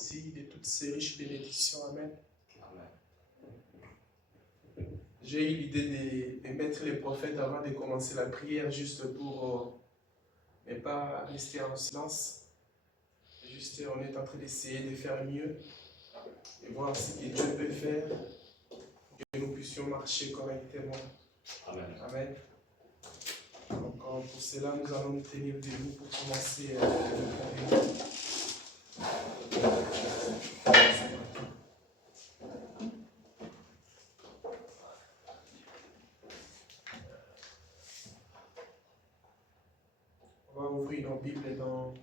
Merci de toutes ces riches bénédictions. Amen. J'ai eu l'idée de mettre les prophètes avant de commencer la prière, juste pour ne pas rester en silence. Juste, on est en train d'essayer de faire mieux et voir ce que Dieu peut faire, que nous puissions marcher correctement. Amen. Amen. Donc, pour cela, nous allons nous tenir debout pour commencer le prière. On va ouvrir nos Bibles dans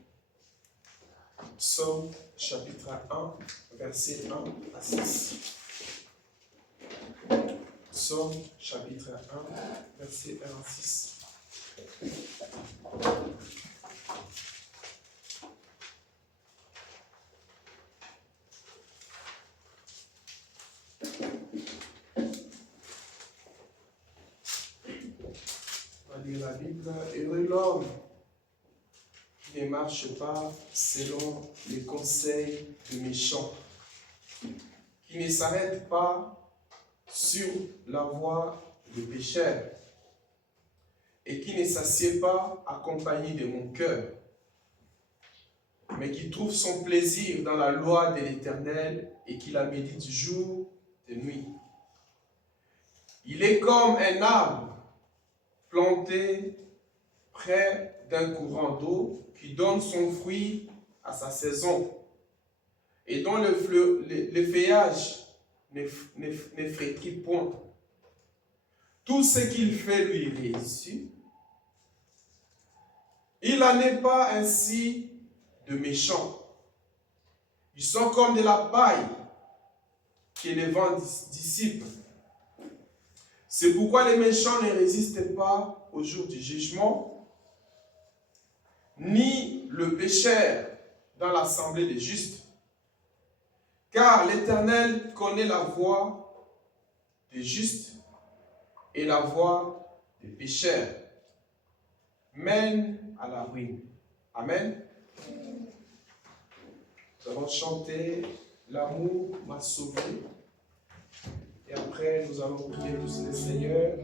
Psaume chapitre 1, versets 1 à 6. Psaume chapitre 1, verset 1 à 6. On va lire la Bible. Heureux l'homme qui ne marche pas selon les conseils des méchants, qui ne s'arrête pas sur la voie des pécheurs, et qui ne s'assied pas accompagné de mon cœur, mais qui trouve son plaisir dans la loi de l'Éternel et qui la médite jour et nuit. Il est comme un arbre planté près d'un courant d'eau qui donne son fruit à sa saison et dont le feuillage ne flétrit point. Tout ce qu'il fait lui réussit. Il n'en est pas ainsi de méchants. Ils sont comme de la paille que le vent dissipe. C'est pourquoi les méchants ne résistent pas au jour du jugement, ni le pécheur dans l'assemblée des justes. Car l'Éternel connaît la voie des justes et la voie des pécheurs mène à la ruine. Amen. Nous allons chanter « L'amour m'a sauvé ». Et après, nous allons prier tous le Seigneur.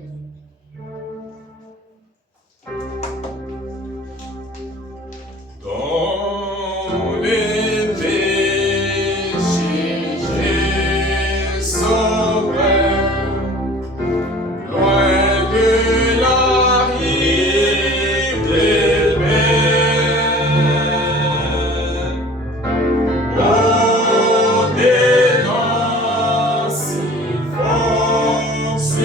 Dans les péchés, j'ai sauvé, loin de la rive des mers. Oh, des noms si forcés.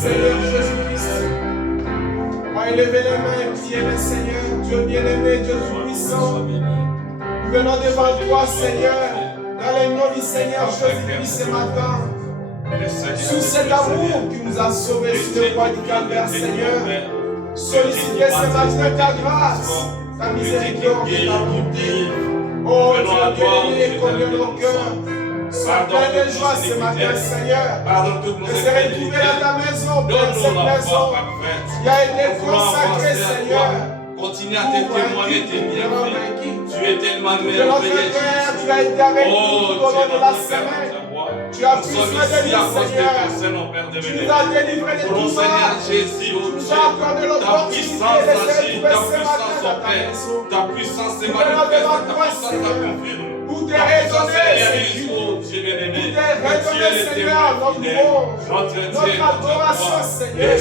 Seigneur Jésus-Christ. On va élever les mains et prier le Seigneur. Dieu bien-aimé, Dieu tout-puissant. Nous venons devant toi, Seigneur, dans les noms du Seigneur Jésus-Christ ce matin. Sous cet amour qui nous a sauvés sur le roi du calvaire, Seigneur. Solliciter ce matin ta grâce, ta miséricorde et ta bonté. Oh Dieu bien-aimé, combien nos cœurs sont pleins de joie ce matin, Seieur. De se retrouver dans ta maison, dans cette maison qui a été consacrée, Seigneur. Continue à te témoigner tes bienfaits. Tu es tellement merveilleux. Tu as été avec nous tout au long de la semaine. Tu as pris soin de nous, Seigneur. Tu nous as délivrés de tout mal. Tu nous as accordé l'opportunité de se retrouver ce matin dans ta maison. Ta puissance est Nous venons devant toi, Seigneur, pour te redonner, Seigneur, notre louange, notre adoration, Seigneur,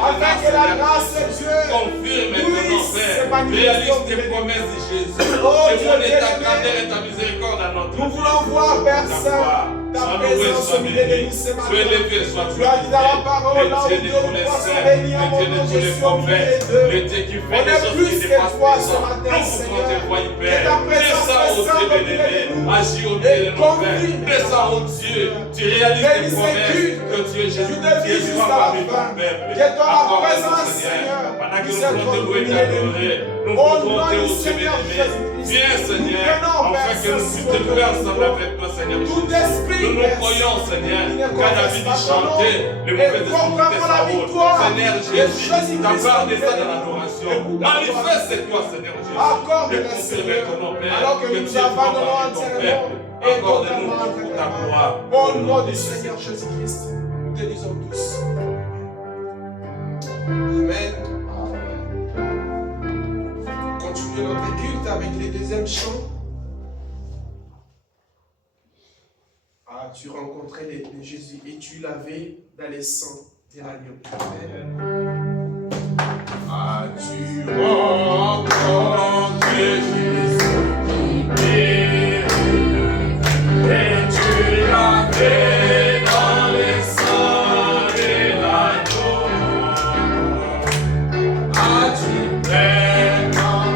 afin que la grâce de Dieu puisse se manifester. tes promesses de Jésus. Oh Dieu, Témoigner ta grandeur et ta miséricorde à notre nous voulons voir, Père Saint, ta présence au milieu de nous ce matin. Sois élevé, sois Tu as dit dans la parole, là où le Dieu Dieu de tous nous les croit, saints, béni à le mon Dieu de nom, tous je les suis au milieu prophètes, d'eux. le Dieu qui On fait des est choses plus qui que dépassent toi les ce hommes. matin, Nous Seigneur. voulons te voir, Que Père. ta présence Descends au reste Dieu au milieu béni, de nous. agis au milieu de nos pères. confirme. Descends au Dieu, tu réalises tes promesses que tu es Jésus, Tu tu es deviens vivant jusqu'à la parmi ton fin. peuple. Que ton Accorde-nous, présence, Seigneur, pendant que puisse nous être voulons te au louer et milieu de nous. t'adorer, nous Au voulons nom te du au Dieu Seigneur béni. Jésus-Christ. Viens, Seigneur, Prenons, afin Père, que nous ce puissions te soir, louer ensemble avec toi, Seigneur tout Jésus. esprit, Nous Père, croyons, Seigneur, qui ne qu'à la vie confesse du pas ton nom, chanter, les et mauvais esprits proclamons de la Saoul. victoire Seigneur de Jésus, Jésus-Christ ta part au des milieu dans de l'adoration. nous. Manifeste-toi, Seigneur Jésus. Accorde-le, Et Seigneur, ton nom, Père, alors que nous tu es abandonnons vraiment ton entièrement peuple. et Accorde-nous totalement pour ta entièrement. gloire. Au nom du Seigneur Jésus-Christ, nous te disons tous. Amen. Continuons notre culte avec les deuxièmes chants. As-tu rencontré le Jésus et tu l'avais dans les sangs de l'agneau. Amen. As-tu rencontré Jésus et tu l'avais dans les sangs de l'agneau. As-tu vraiment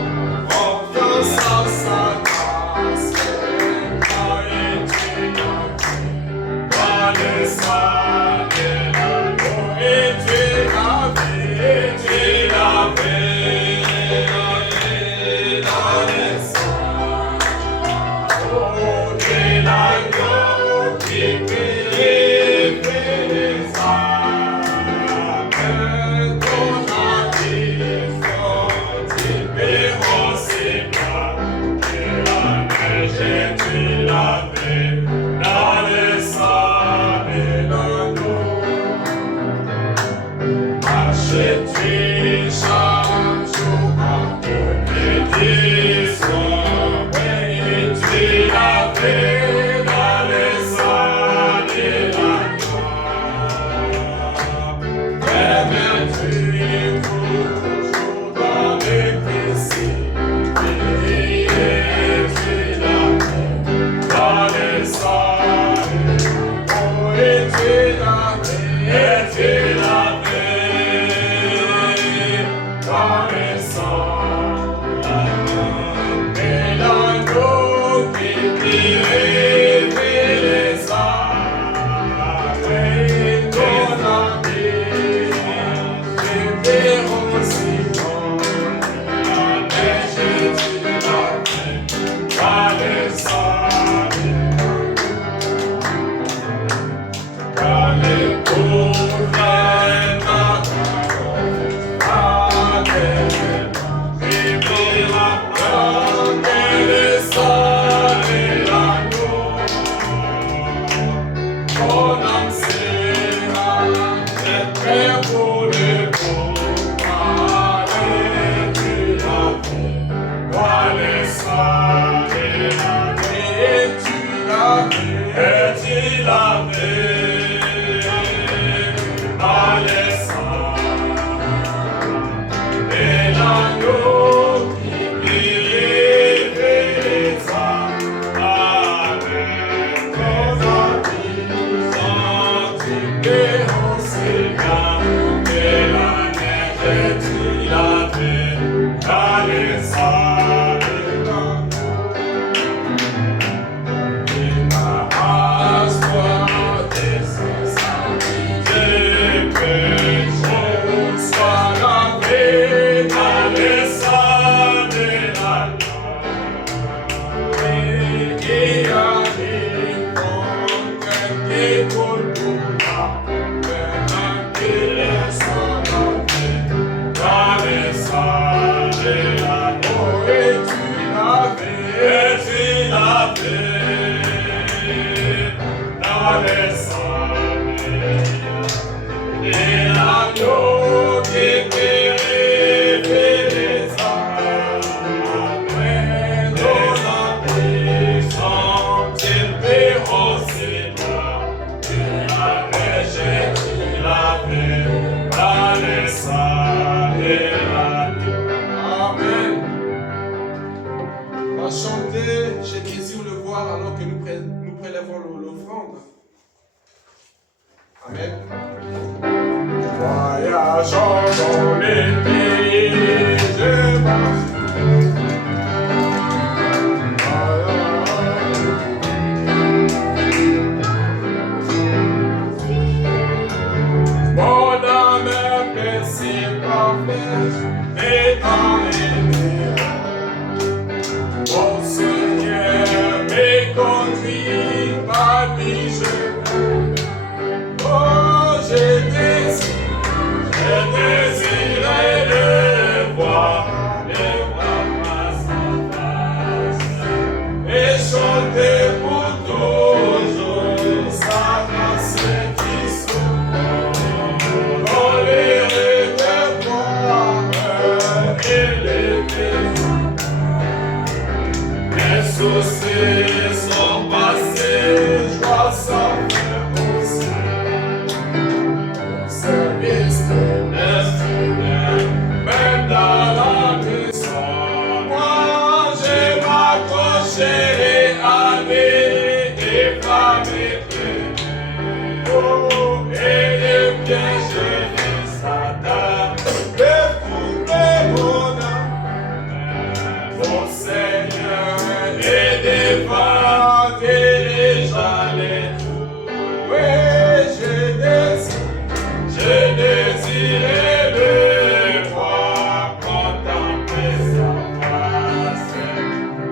confiance en sa grâce quand tu l'avais dans les sangs de l'agneau et tu l'avais dans les sangs de l'agneau qui purifie les âmes. Ton addition, libérons ses bras, et la neige tu l'avais dans les sangs de l'agneau. Marche-tu chaque jour en bénédiction, et tu l'avais dans les sangs de l'agneau. Aimes-tu toujours dans les plaisirs, et tu l'avais dans les sangs de l'agneau, et tu l'avais dans les sangs de l'agneau qui purifie les âmes. Et ton ambition, libérons Simon, la neige tu l'avais dans les sangs quand les pauvres viennent à ta parole, et la peur et les sangs de l'agneau. Ton âme sera prêt pour le combat, et tu l'avais dans les sangs de l'agneau, et tu l'avais dans les sangs de l'agneau qui purifie les âmes. Amen. Ton addition, Amen. On va chanter, j'ai désir le voir alors que nous prélèvons l'offrande. Amen. Voyageons dans les pays, je marche. Mon âme blessée parfaite est dans les murs. Mon Seigneur m'est conduit par lui, je j'ai désiré le voir face à face, et chanter pour toujours sa grâce qui s'ouvre dans les réservoirs élevés. Mes soucis sont passés, joie sans faire aussi. Même dans la maison, moi je m'accrocherai à lui et pas mes pieds. Oh, et les pièges de Satan, de couper mon âme. Mon Seigneur est devant et déjà les trouver. Je désirais le voir, contempler sa face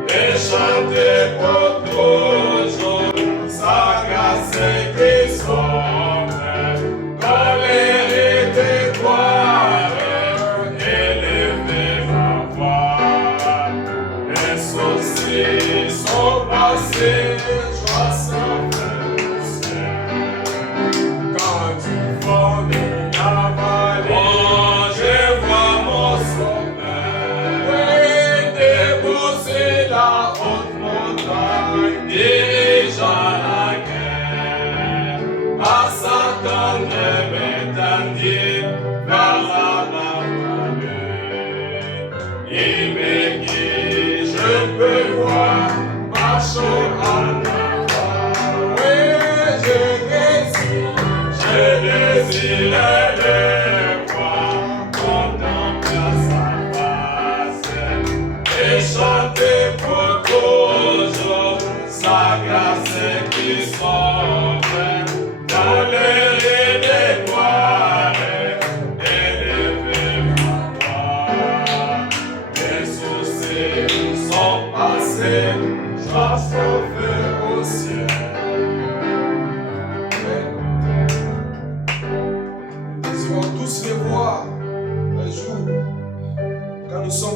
et chanter pour toujours sa grâce qui sombre dans les réservoirs, élever ma voix. Les soucis sont passés, joie sans fin au ciel. Quand tu fondes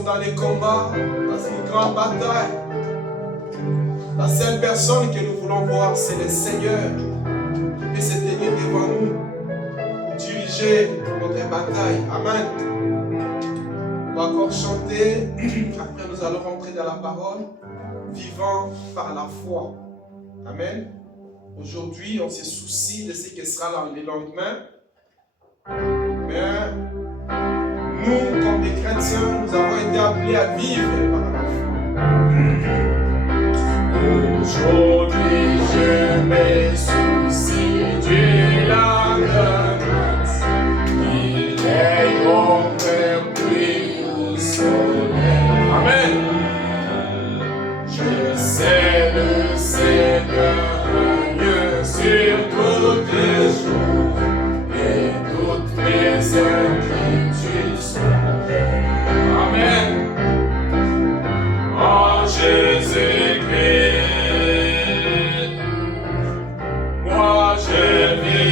dans les combats, dans une grande bataille. La seule personne que nous voulons voir, c'est le Seigneur qui peut se tenir devant nous pour diriger notre bataille. Amen. On va encore chanter. Après, nous allons rentrer dans la parole, vivant par la foi. Amen. Aujourd'hui, on se soucie de ce que sera le lendemain. Mais nous, comme des chrétiens, nous avons été appelés à vivre par la foi. Aujourd'hui, je me soucie du lendemain. Il est ombre puis au soleil. Amen. Je sais le Seigneur règne sur toutes les choses et toutes mes inquiétudes sont. Amen. En Jésus-Christ, moi je vis.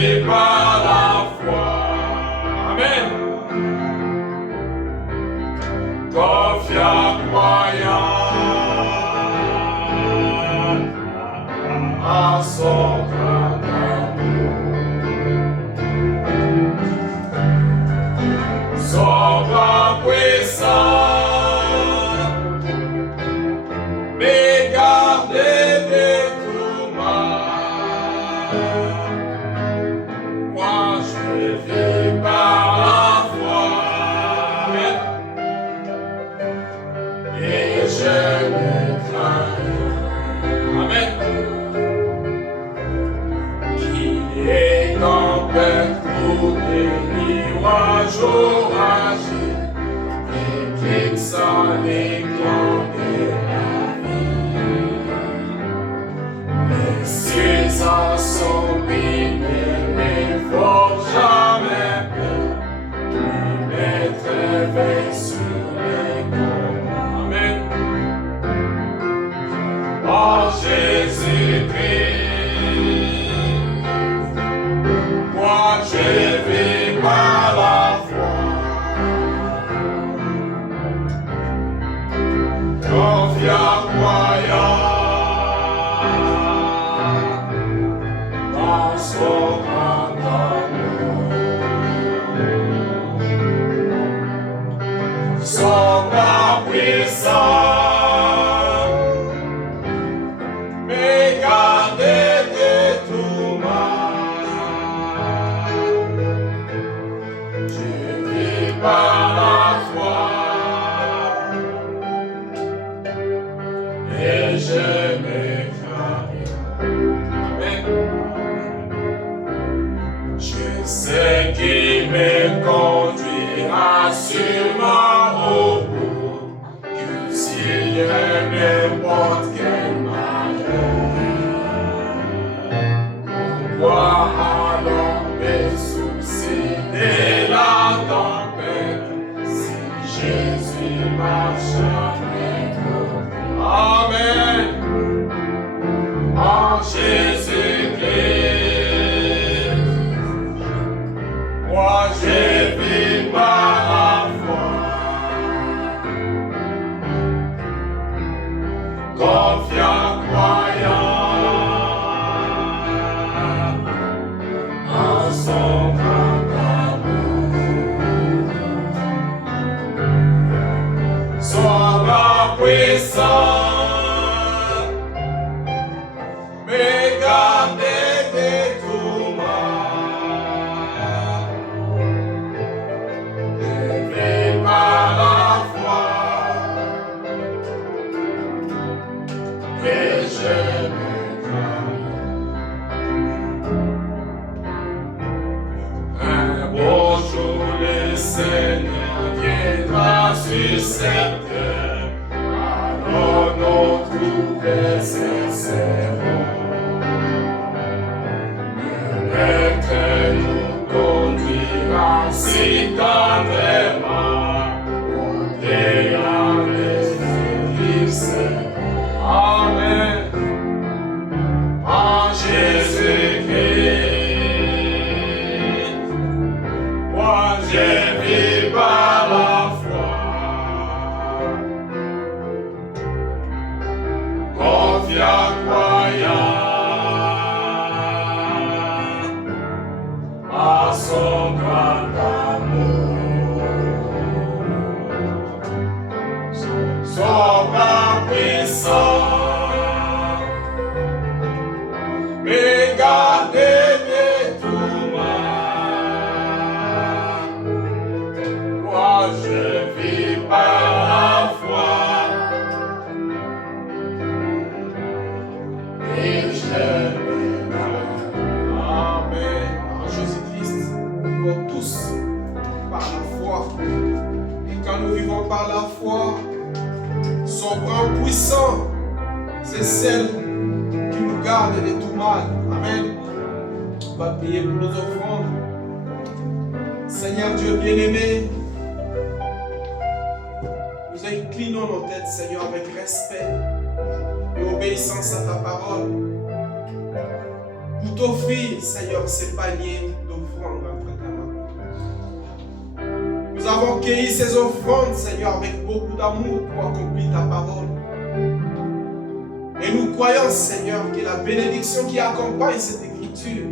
Qui accompagne cette écriture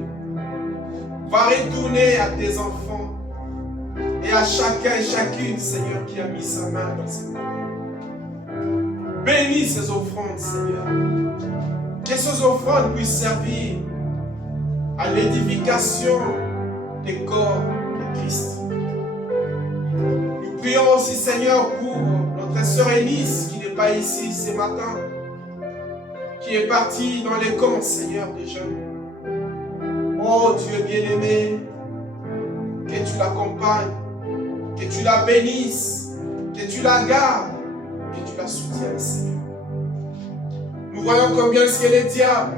va retourner à tes enfants et à chacun et chacune, Seigneur, qui a mis sa main dans cette offrande. Bénis ces offrandes, Seigneur. Que ces offrandes puissent servir à l'édification des corps de Christ. Nous prions aussi, Seigneur, pour notre sœur Élise qui n'est pas ici ce matin, qui est parti dans les camps, Seigneur, des jeunes. Oh Dieu bien-aimé, tu l'accompagnes, que tu la bénisses, que tu la gardes, que tu la soutiennes, Seigneur. Nous voyons combien le diable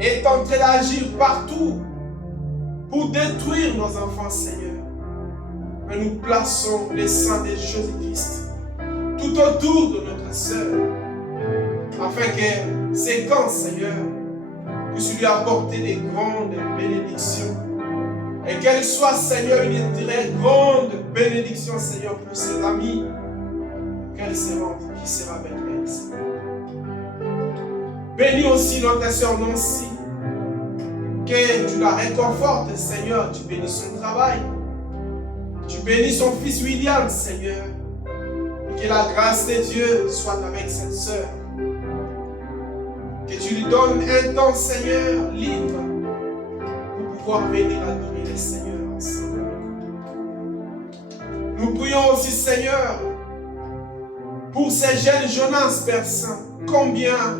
est en train d'agir partout pour détruire nos enfants, Seigneur. Mais nous plaçons le sang de Jésus-Christ tout autour de notre sœur, afin que ces camps, Seigneur, puissent lui apporter des grandes bénédictions. Et qu'elle soit, Seigneur, une très grande bénédiction, Seigneur, pour ses amis, qu'elle se rende, qui sera avec elle, Seigneur. Bénis aussi notre sœur Nancy, que tu la réconfortes, Seigneur, tu bénis son travail, tu bénis son fils William, Seigneur, et que la grâce de Dieu soit avec cette sœur. Que tu lui donnes un temps, Seigneur, libre pour pouvoir venir adorer le Seigneur ensemble. Nous prions aussi, Seigneur, pour ces jeunes Jonas, Père Saint. Combien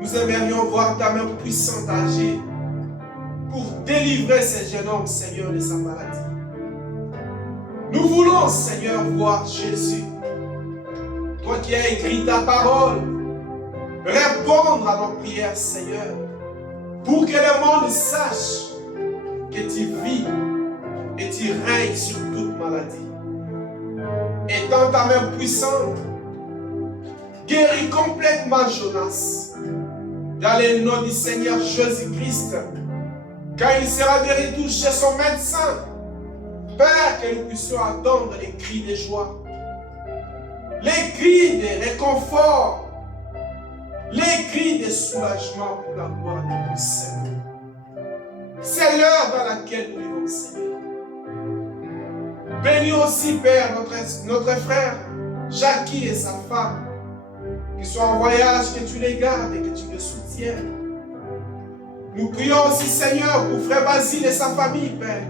nous aimerions voir ta main puissante agir pour délivrer ces jeunes hommes, Seigneur, de sa maladie. Nous voulons, Seigneur, voir Jésus, toi qui as écrit ta parole, répondre à nos prières, Seigneur, pour que le monde sache que tu vis et tu règnes sur toute maladie. Étends ta main puissante, guéris complètement Jonas, dans le nom du Seigneur Jésus-Christ, quand il sera de retour chez son médecin. Père, que nous puissions attendre les cris de joie, les cris de réconfort, les cris de soulagement pour la gloire de ton Seigneur. C'est l'heure dans laquelle nous vivons, Seigneur. Bénis aussi, Père, notre frère Jackie et sa femme, qui sont en voyage, que tu les gardes et que tu les soutiennes. Nous prions aussi, Seigneur, pour frère Basile et sa famille, Père,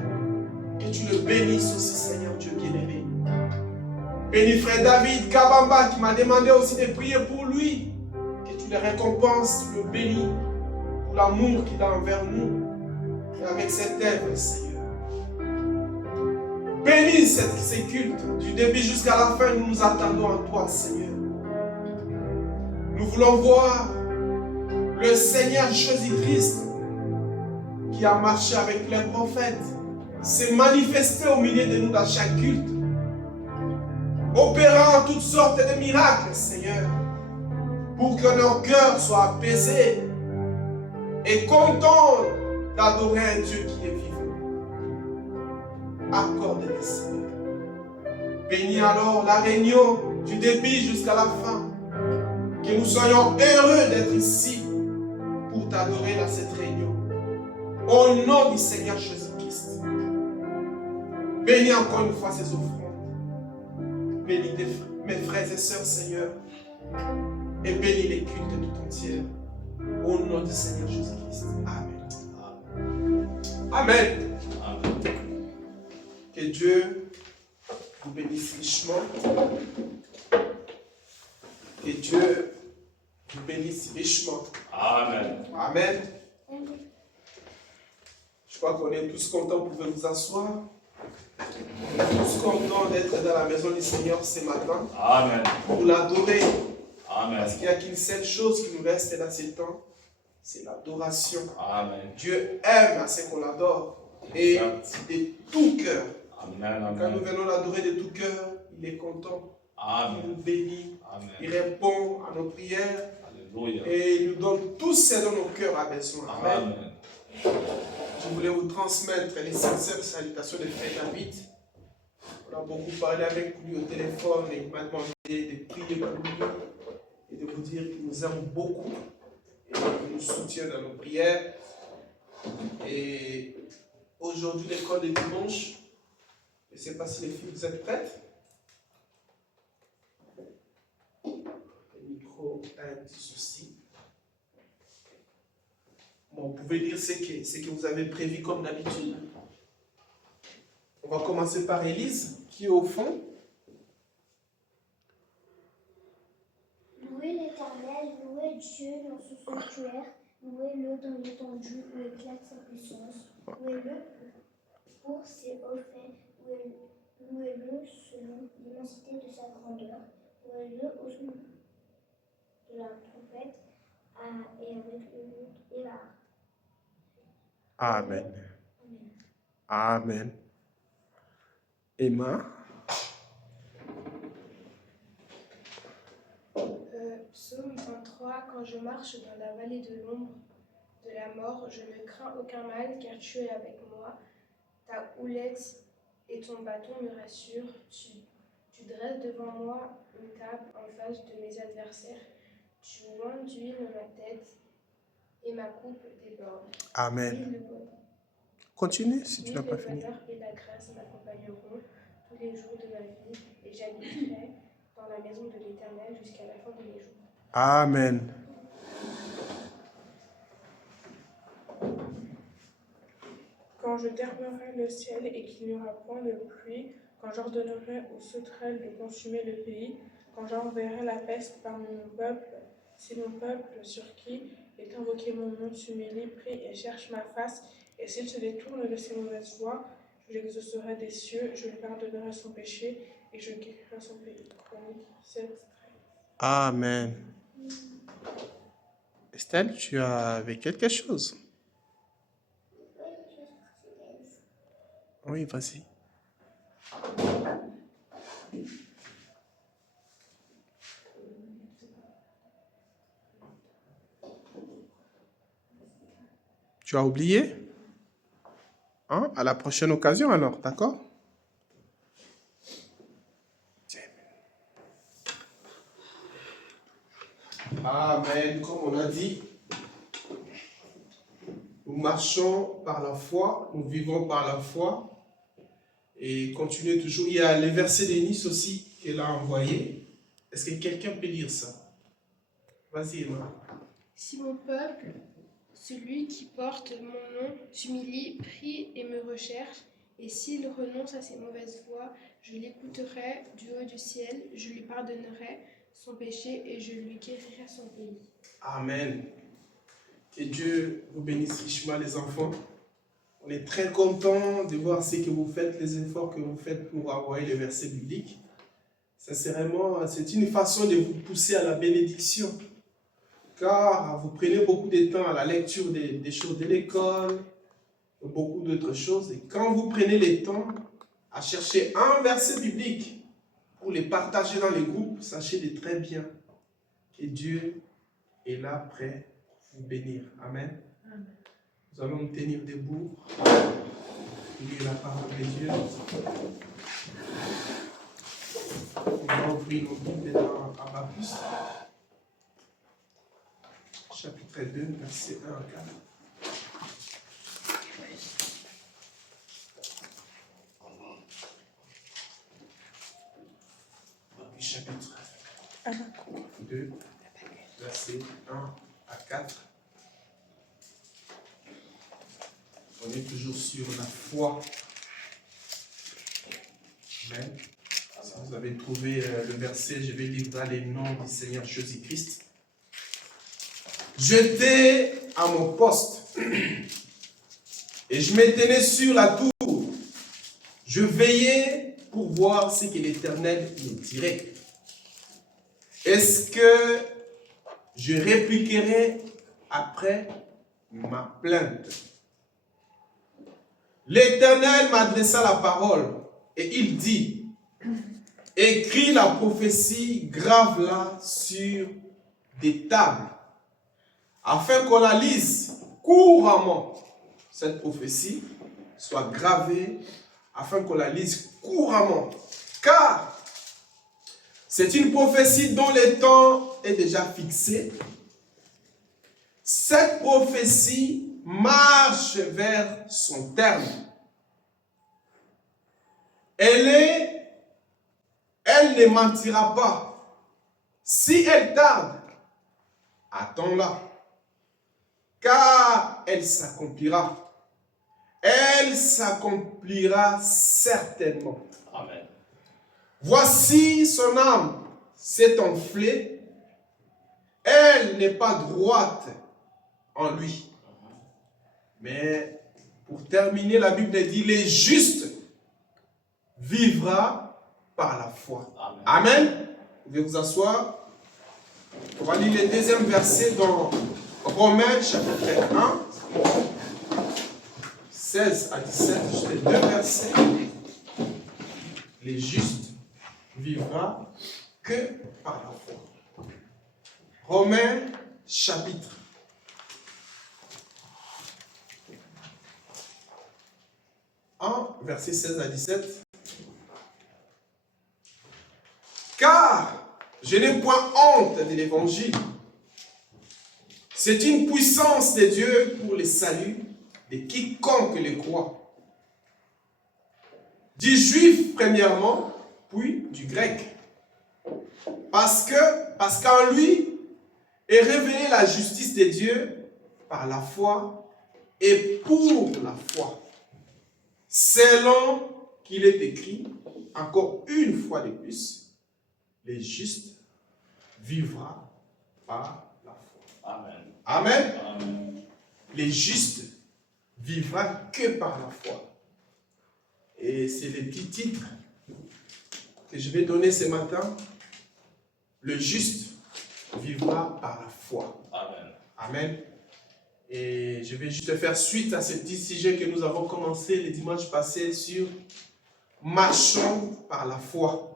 que tu le bénisses aussi, Seigneur Dieu bien-aimé. Bénis frère David Kabamba qui m'a demandé aussi de prier pour lui. Que tu le récompenses, tu le bénis pour l'amour qu'il a envers nous et avec cette œuvre, Seigneur. Bénis ces cultes du début jusqu'à la fin. Nous nous attendons à toi, Seigneur. Nous voulons voir le Seigneur Jésus-Christ qui a marché avec les prophètes s'est manifesté au milieu de nous dans chaque culte, opérant toutes sortes de miracles, Seigneur, pour que nos cœurs soient apaisés et contents d'adorer un Dieu qui est vivant. Accorde-le, Seigneur. Bénis alors la réunion du début jusqu'à la fin, que nous soyons heureux d'être ici pour t'adorer dans cette réunion. Au nom du Seigneur Jésus-Christ. Bénis encore une fois ces offrandes. Bénis mes frères et sœurs, Seigneur. Et bénis les cultes tout entiers. Au nom du Seigneur Jésus-Christ. Amen. Amen. Amen. Que Dieu vous bénisse richement. Que Dieu vous bénisse richement. Amen. Amen. Je crois qu'on est tous contents, vous pouvez vous asseoir. On est tous contents d'être dans la maison du Seigneur ce matin. Amen. Pour l'adorer. Amen. Parce qu'il n'y a qu'une seule chose qui nous reste dans ces temps, c'est l'adoration. Amen. Dieu aime à ce qu'on l'adore. Et de tout cœur. Amen. Amen. Quand nous venons l'adorer de tout cœur, il est content. Amen. Il nous bénit. Amen. Il répond à nos prières. Alléluia. Et il nous donne tout ce dont nos cœurs ont besoin. Amen. Amen. Je voulais vous transmettre les sincères salutations de frère David. On a beaucoup parlé avec lui au téléphone et il m'a demandé de prier pour lui et de vous dire qu'il nous aime beaucoup et qu'il nous soutient dans nos prières. Et aujourd'hui, l'école de dimanche, je ne sais pas si les filles, vous êtes prêtes? Le micro a un petit souci. Bon, vous pouvez dire ce que vous avez prévu comme d'habitude. On va commencer par Élise, qui est au fond. Louez l'Éternel, louez Dieu dans son sanctuaire, louez-le dans l'étendue où éclate sa puissance, louez-le pour ses hauts faits. Louez-le selon l'immensité de sa grandeur. Louez-le au son de la trompette et avec le luth et la harpe. Amen. Amen. Amen. Emma. Psaume 23. Quand je marche dans la vallée de l'ombre de la mort, je ne crains aucun mal, car tu es avec moi. Ta houlette et ton bâton me rassurent. Tu dresses devant moi une table en face de mes adversaires. Tu oins d'huile ma tête et ma coupe déborde. Amen. Continue si tu n'as pas fini. Le bonheur et la grâce m'accompagneront tous les jours de ma vie, et j'habiterai dans la maison de l'Éternel jusqu'à la fin de mes jours. Amen. Quand je fermerai le ciel et qu'il n'y aura point de pluie, quand j'ordonnerai aux sauterelles de consumer le pays, quand j'enverrai la peste parmi mon peuple, si mon peuple sur qui est invoqué mon nom s'humilie, prie et cherche ma face, et s'il se détourne de ses mauvaises voies, je l'exaucerai des cieux, je lui pardonnerai son péché et je guérirai son pays. Chronique 7. Amen. Estelle, tu avais quelque chose? Oui, vas-y. Tu as oublié? Hein? À la prochaine occasion alors, d'accord? Amen. Comme on a dit, nous marchons par la foi, nous vivons par la foi. Et continuez toujours. Il y a les versets de Nice aussi qu'elle a envoyés. Est-ce que quelqu'un peut lire ça? Vas-y, Emma. Si mon peuple, celui qui porte mon nom, s'humilie, prie et me recherche, et s'il renonce à ses mauvaises voies, je l'écouterai du haut du ciel, je lui pardonnerai son péché et je lui guérirai son pays. Amen. Que Dieu vous bénisse richement, les enfants. On est très contents de voir ce que vous faites, les efforts que vous faites pour envoyer les versets bibliques. Sincèrement, c'est une façon de vous pousser à la bénédiction. Car vous prenez beaucoup de temps à la lecture des choses de l'école, beaucoup d'autres choses. Et quand vous prenez le temps à chercher un verset biblique pour les partager dans les groupes, sachez de très bien que Dieu est là prêt pour vous bénir. Amen. Amen. Nous allons nous tenir debout, lire la parole de Dieu. On va ouvrir nos Bibles dans Habakkuk, chapitre 2, versets 1 à 4. Habakkuk, chapitre 2, versets 1 à 4. On est toujours sur la foi. Amen. Si vous avez trouvé le verset, je vais lire dans les noms du Seigneur Jésus-Christ. J'étais à mon poste et je me tenais sur la tour. Je veillais pour voir ce que l'Éternel me dirait. Est-ce que je répliquerai après ma plainte? L'Éternel m'adressa la parole et il dit, écris la prophétie, grave-la sur des tables, afin qu'on la lise couramment. Cette prophétie soit gravée, afin qu'on la lise couramment. Car c'est une prophétie dont le temps est déjà fixé. Cette prophétie marche vers son terme. Elle ne mentira pas. Si elle tarde, attends-la, car elle s'accomplira. Elle s'accomplira certainement. Amen. Voici son âme s'est enflée. Elle n'est pas droite en lui. Mais Pour terminer, la Bible dit, les justes vivra par la foi. Amen. Amen. Vous pouvez vous asseoir. On va lire le deuxième verset dans Romains chapitre 1, 16 à 17, juste les deux versets. Les justes vivra que par la foi. Romains chapitre 1, verset 16 à 17. Car je n'ai point honte de l'évangile. C'est une puissance de Dieu pour le salut de quiconque le croit. Du juif premièrement, puis du grec. Parce qu'en lui est révélée la justice de Dieu par la foi et pour la foi. Selon qu'il est écrit, encore une fois de plus, les justes vivra par la foi. Amen. Amen. Amen. Les justes vivra que par la foi. Et c'est le petit titre que je vais donner ce matin. Le juste vivra par la foi. Amen. Amen. Et je vais juste faire suite à ce petit sujet que nous avons commencé le dimanche passé sur marchons par la foi.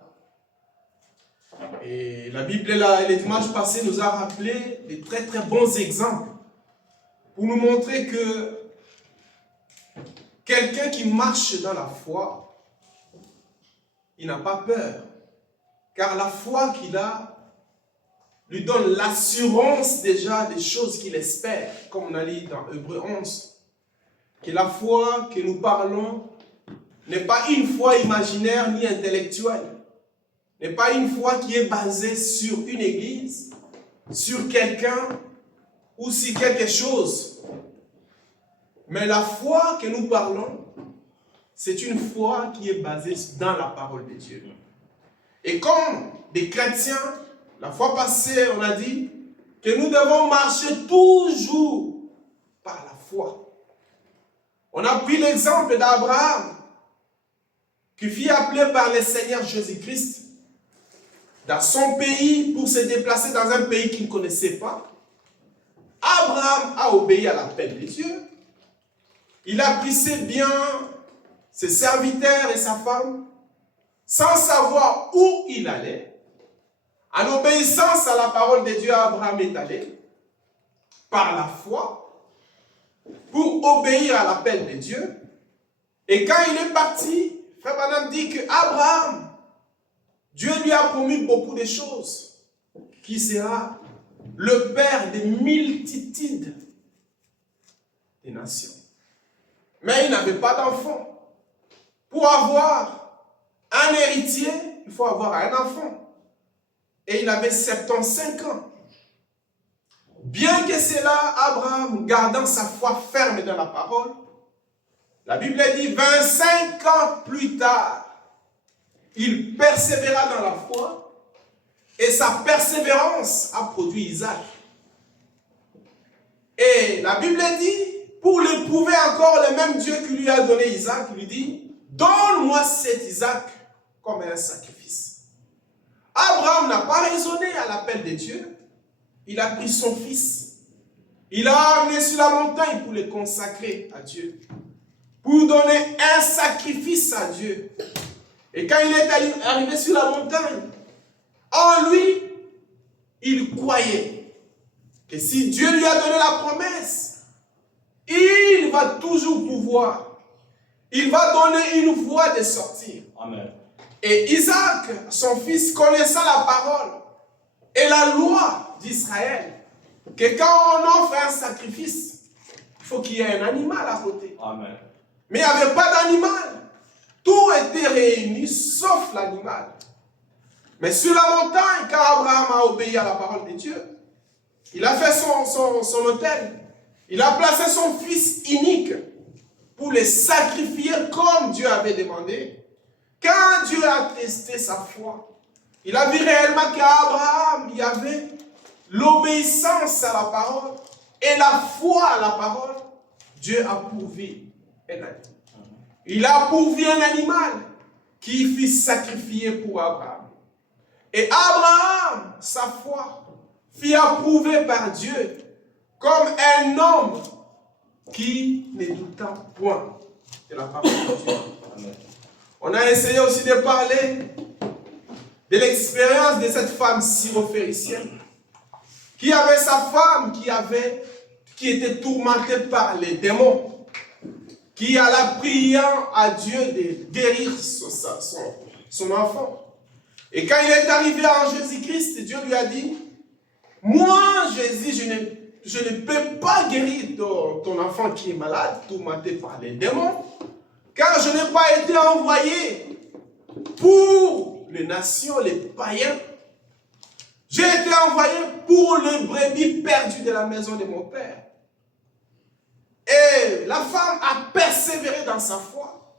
Et la Bible, là, le dimanche passé, nous a rappelé des très très bons exemples pour nous montrer que quelqu'un qui marche dans la foi, il n'a pas peur. Car la foi qu'il a lui donne l'assurance déjà des choses qu'il espère, comme on a lu dans Hébreux 11. Que la foi que nous parlons n'est pas une foi imaginaire ni intellectuelle. N'est pas une foi qui est basée sur une église, sur quelqu'un ou sur quelque chose. Mais la foi que nous parlons, c'est une foi qui est basée dans la parole de Dieu. Et comme des chrétiens, la fois passée, on a dit que nous devons marcher toujours par la foi. On a pris l'exemple d'Abraham, qui fut appelé par le Seigneur Jésus-Christ dans son pays pour se déplacer dans un pays qu'il ne connaissait pas. Abraham a obéi à l'appel de Dieu. Il a pris ses biens, ses serviteurs et sa femme, sans savoir où il allait. En obéissance à la parole de Dieu, Abraham est allé par la foi pour obéir à l'appel de Dieu. Et quand il est parti, Frère Branham dit que Abraham, Dieu lui a promis beaucoup de choses, qui sera le père des multitudes des nations. Mais il n'avait pas d'enfant. Pour avoir un héritier, il faut avoir un enfant. Et il avait 75 ans. Bien que cela, Abraham, gardant sa foi ferme dans la parole, la Bible dit 25 ans plus tard, il persévéra dans la foi et sa persévérance a produit Isaac. Et la Bible dit, pour l'éprouver encore, le même Dieu qui lui a donné Isaac, lui dit, donne-moi cet Isaac comme un sacrifice. Abraham n'a pas raisonné à l'appel de Dieu. Il a pris son fils. Il l'a amené sur la montagne pour le consacrer à Dieu. Pour donner un sacrifice à Dieu. Et quand il est arrivé sur la montagne, en lui, il croyait que si Dieu lui a donné la promesse, il va toujours pouvoir. Il va donner une voie de sortir. Amen. Et Isaac, son fils, connaissant la parole et la loi d'Israël, que quand on offre un sacrifice, il faut qu'il y ait un animal à côté. Amen. Mais il n'y avait pas d'animal. Tout était réuni sauf l'animal. Mais sur la montagne, quand Abraham a obéi à la parole de Dieu, il a fait son autel. Il a placé son fils unique pour le sacrifier comme Dieu avait demandé. Quand Dieu a testé sa foi, il a vu réellement qu'Abraham, il y avait l'obéissance à la parole et la foi à la parole. Dieu a pourvu un agneau. Il a pourvu un animal qui fut sacrifié pour Abraham. Et Abraham, sa foi, fut approuvé par Dieu comme un homme qui ne douta point de la parole de Dieu. Amen. On a essayé aussi de parler de l'expérience de cette femme syrophénicienne qui avait sa femme qui était tourmentée par les démons, qui alla priant à Dieu de guérir son enfant. Et quand il est arrivé en Jésus-Christ, Dieu lui a dit, moi, Jésus, je ne peux pas guérir ton enfant qui est malade, tourmenté par les démons, car je n'ai pas été envoyé pour les nations, les païens. J'ai été envoyé pour les brebis perdues de la maison de mon Père. Et la femme a persévéré dans sa foi.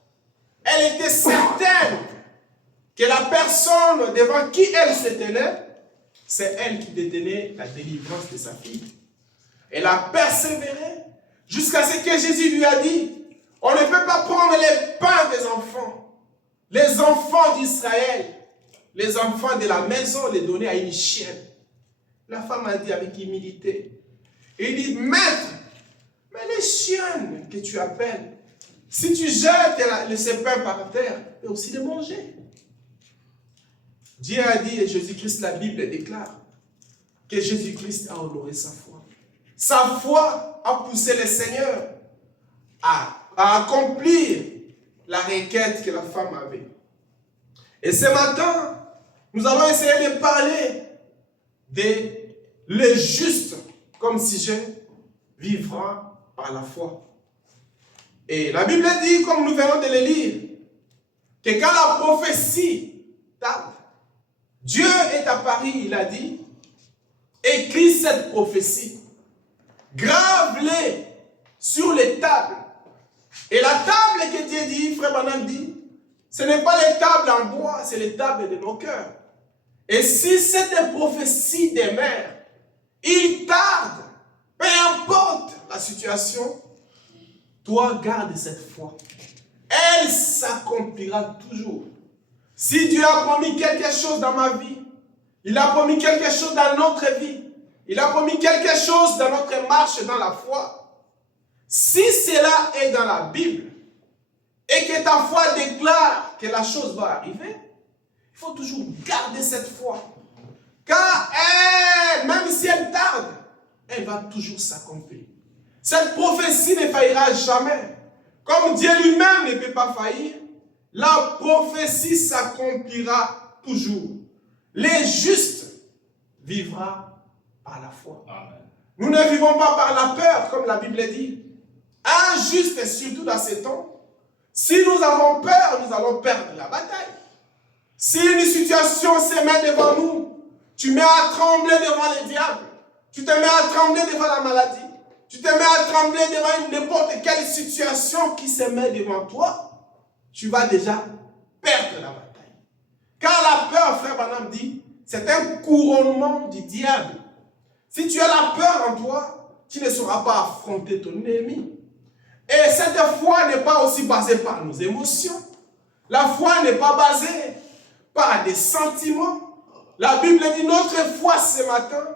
Elle était certaine que la personne devant qui elle se tenait, c'est elle qui détenait la délivrance de sa fille. Elle a persévéré jusqu'à ce que Jésus lui a dit, on ne peut pas prendre les pains des enfants, les enfants d'Israël, les enfants de la maison, les donner à une chienne. La femme a dit avec humilité, il dit, maître, mais les chiennes que tu appelles, si tu jettes ces pains par terre, tu peux aussi les manger. Dieu a dit, et Jésus-Christ, la Bible déclare, que Jésus-Christ a honoré sa foi. Sa foi a poussé le Seigneur à accomplir la requête que la femme avait. Et ce matin, nous allons essayer de parler de le juste comme sujet vivra par la foi. Et la Bible dit, comme nous venons de le lire, que quand la prophétie tarde, Dieu est apparu, il a dit, écris cette prophétie, grave-les sur les tables. Et la table que Dieu dit, frère Branham dit, ce n'est pas les tables en bois, c'est les tables de nos cœurs. Et si cette prophétie demeure, il tarde, peu importe la situation, toi garde cette foi. Elle s'accomplira toujours. Si Dieu a promis quelque chose dans ma vie, il a promis quelque chose dans notre vie, il a promis quelque chose dans notre marche dans la foi, si cela est dans la Bible, et que ta foi déclare que la chose va arriver, il faut toujours garder cette foi. Car elle, même si elle tarde, elle va toujours s'accomplir. Cette prophétie ne faillira jamais. Comme Dieu lui-même ne peut pas faillir, la prophétie s'accomplira toujours. Les justes vivra par la foi. Amen. Nous ne vivons pas par la peur, comme la Bible dit. Un juste, et surtout dans ces temps, si nous avons peur, nous allons perdre la bataille. Si une situation se met devant nous, tu mets à trembler devant les diables, tu te mets à trembler devant la maladie, tu te mets à trembler devant n'importe quelle situation qui se met devant toi, tu vas déjà perdre la bataille. Car la peur, frère Branham dit, c'est un couronnement du diable. Si tu as la peur en toi, tu ne sauras pas affronter ton ennemi. Et cette foi n'est pas aussi basée par nos émotions. La foi n'est pas basée par des sentiments. La Bible dit notre foi ce matin,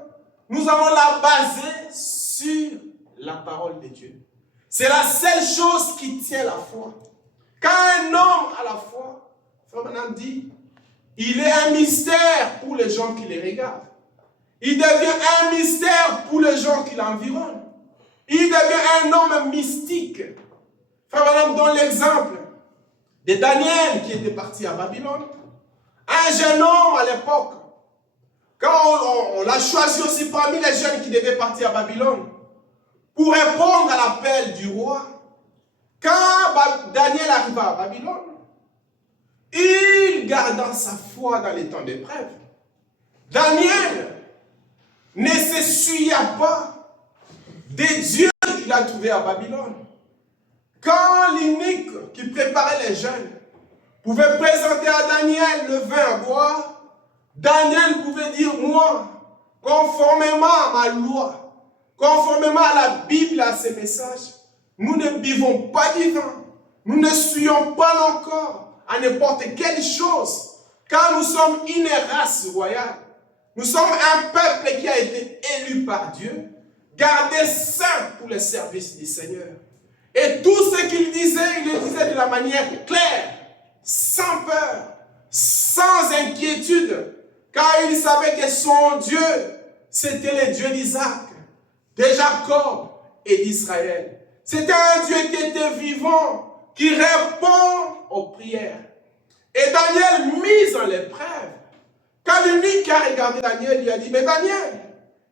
nous allons la baser sur la parole de Dieu. C'est la seule chose qui tient la foi. Quand un homme a la foi, Frère Branham dit, il est un mystère pour les gens qui les regardent. Il devient un mystère pour les gens qui l'environnent. Il devient un homme mystique. Frère Branham donne l'exemple de Daniel qui était parti à Babylone. Un jeune homme à l'époque, quand on l'a choisi aussi parmi les jeunes qui devaient partir à Babylone, pour répondre à l'appel du roi, quand Daniel arriva à Babylone, il garda sa foi dans les temps d'épreuve. Daniel ne s'essuya pas des dieux qu'il a trouvés à Babylone. Quand l'eunuque qui préparait les jeunes pouvait présenter à Daniel le vin à boire, Daniel pouvait dire, moi, conformément à ma loi, conformément à la Bible, à ses messages, nous ne buvons pas du vin, Nous ne suivons pas encore à n'importe quelle chose, car nous sommes une race royale. Nous sommes un peuple qui a été élu par Dieu, gardé saint pour le service du Seigneur. Et tout ce qu'il disait, il le disait de la manière claire, sans peur, sans inquiétude, car il savait que son Dieu, c'était le Dieu d'Isaac, de Jacob et d'Israël. C'était un Dieu qui était vivant, qui répond aux prières. Et Daniel, mis en l'épreuve, quand l'unique qui a regardé Daniel, lui a dit, mais Daniel,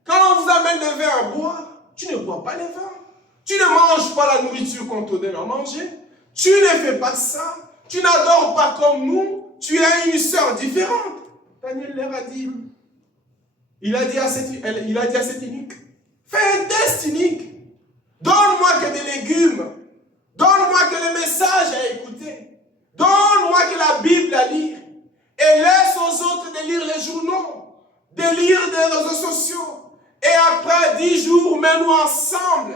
quand on vous amène le vin à boire, tu ne bois pas le vin. Tu ne manges pas la nourriture qu'on te donne à manger. Tu ne fais pas ça. Tu n'adores pas comme nous. Tu as une sœur différente. Daniel leur a dit, il a dit à cet unique, fais un test unique. Donne-moi que des légumes. Donne-moi que le message à écouter. Donne-moi que la Bible à lire. Et laisse aux autres de lire les journaux, de lire des réseaux sociaux. Et après 10 jours, mets-nous ensemble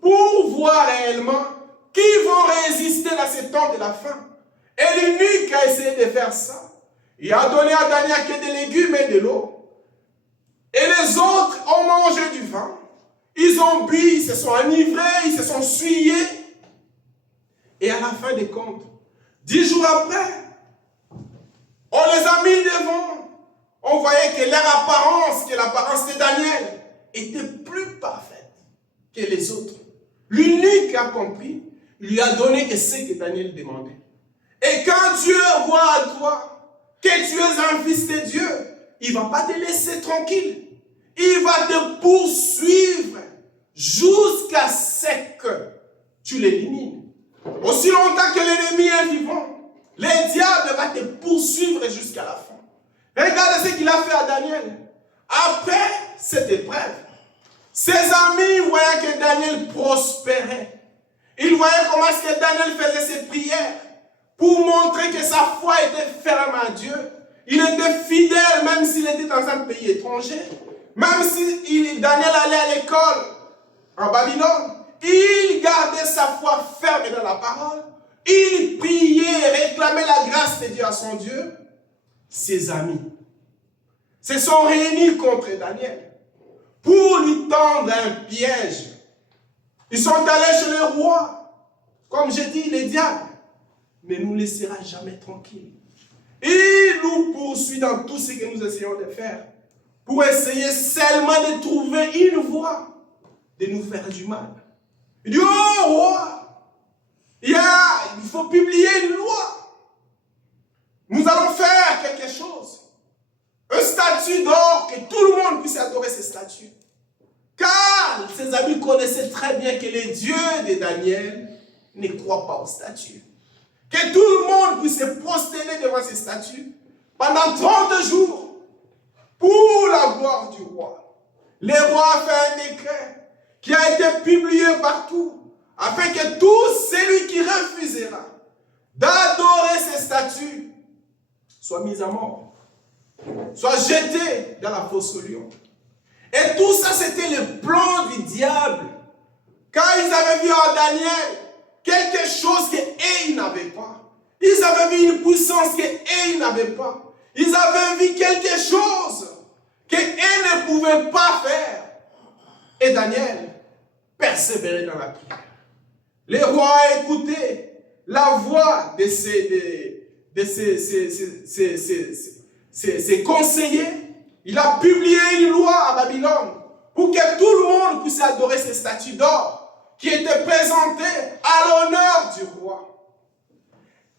pour voir réellement qui vont résister à ce temps de la fin. Et l'unique a essayé de faire ça. Il a donné à Daniel que des légumes et de l'eau. Et les autres ont mangé du vin. Ils ont bu, ils se sont enivrés, ils se sont souillés. Et à la fin des comptes, 10 jours après, on les a mis devant. On voyait que leur apparence, que l'apparence de Daniel, était plus parfaite que les autres. L'unique a compris, il lui a donné que ce que Daniel demandait. Et quand Dieu voit à toi que tu es un fils de Dieu, il ne va pas te laisser tranquille. Il va te poursuivre jusqu'à ce que tu l'élimines. Aussi longtemps que l'ennemi est vivant, le diable va te poursuivre jusqu'à la fin. Regardez ce qu'il a fait à Daniel. Après cette épreuve, ses amis voyaient que Daniel prospérait. Ils voyaient comment est-ce que Daniel faisait ses prières pour montrer que sa foi était ferme à Dieu. Il était fidèle même s'il était dans un pays étranger. Même si Daniel allait à l'école en Babylone, il gardait sa foi ferme dans la parole. Il priait, réclamait la grâce de Dieu à son Dieu. Ses amis se sont réunis contre Daniel pour lui tendre un piège. Ils sont allés chez le roi. Comme j'ai dit, les diables ne nous laissera jamais tranquilles. Il nous poursuit dans tout ce que nous essayons de faire pour essayer seulement de trouver une voie de nous faire du mal. Il dit, oh roi, il faut publier une loi. Nous allons faire quelque chose. Un statut d'or, que tout le monde puisse adorer ce statut. Car ses amis connaissaient très bien que les dieux de Daniel ne croient pas au statut. Que tout le monde puisse se prosterner devant ces statues pendant 30 jours pour la gloire du roi. Le roi a fait un décret qui a été publié partout afin que tout celui qui refusera d'adorer ces statues soit mis à mort, soit jeté dans la fosse au lion. Et tout ça, c'était le plan du diable. Quand ils avaient vu en Daniel quelque chose qu'ils n'avaient pas. Ils avaient vu une puissance qu'ils n'avaient pas. Ils avaient vu quelque chose qu'ils ne pouvaient pas faire. Et Daniel persévérait dans la prière. Le roi a écouté la voix de ses conseillers. Il a publié une loi à Babylone pour que tout le monde puisse adorer ces statues d'or qui étaient présentées à l'honneur du roi.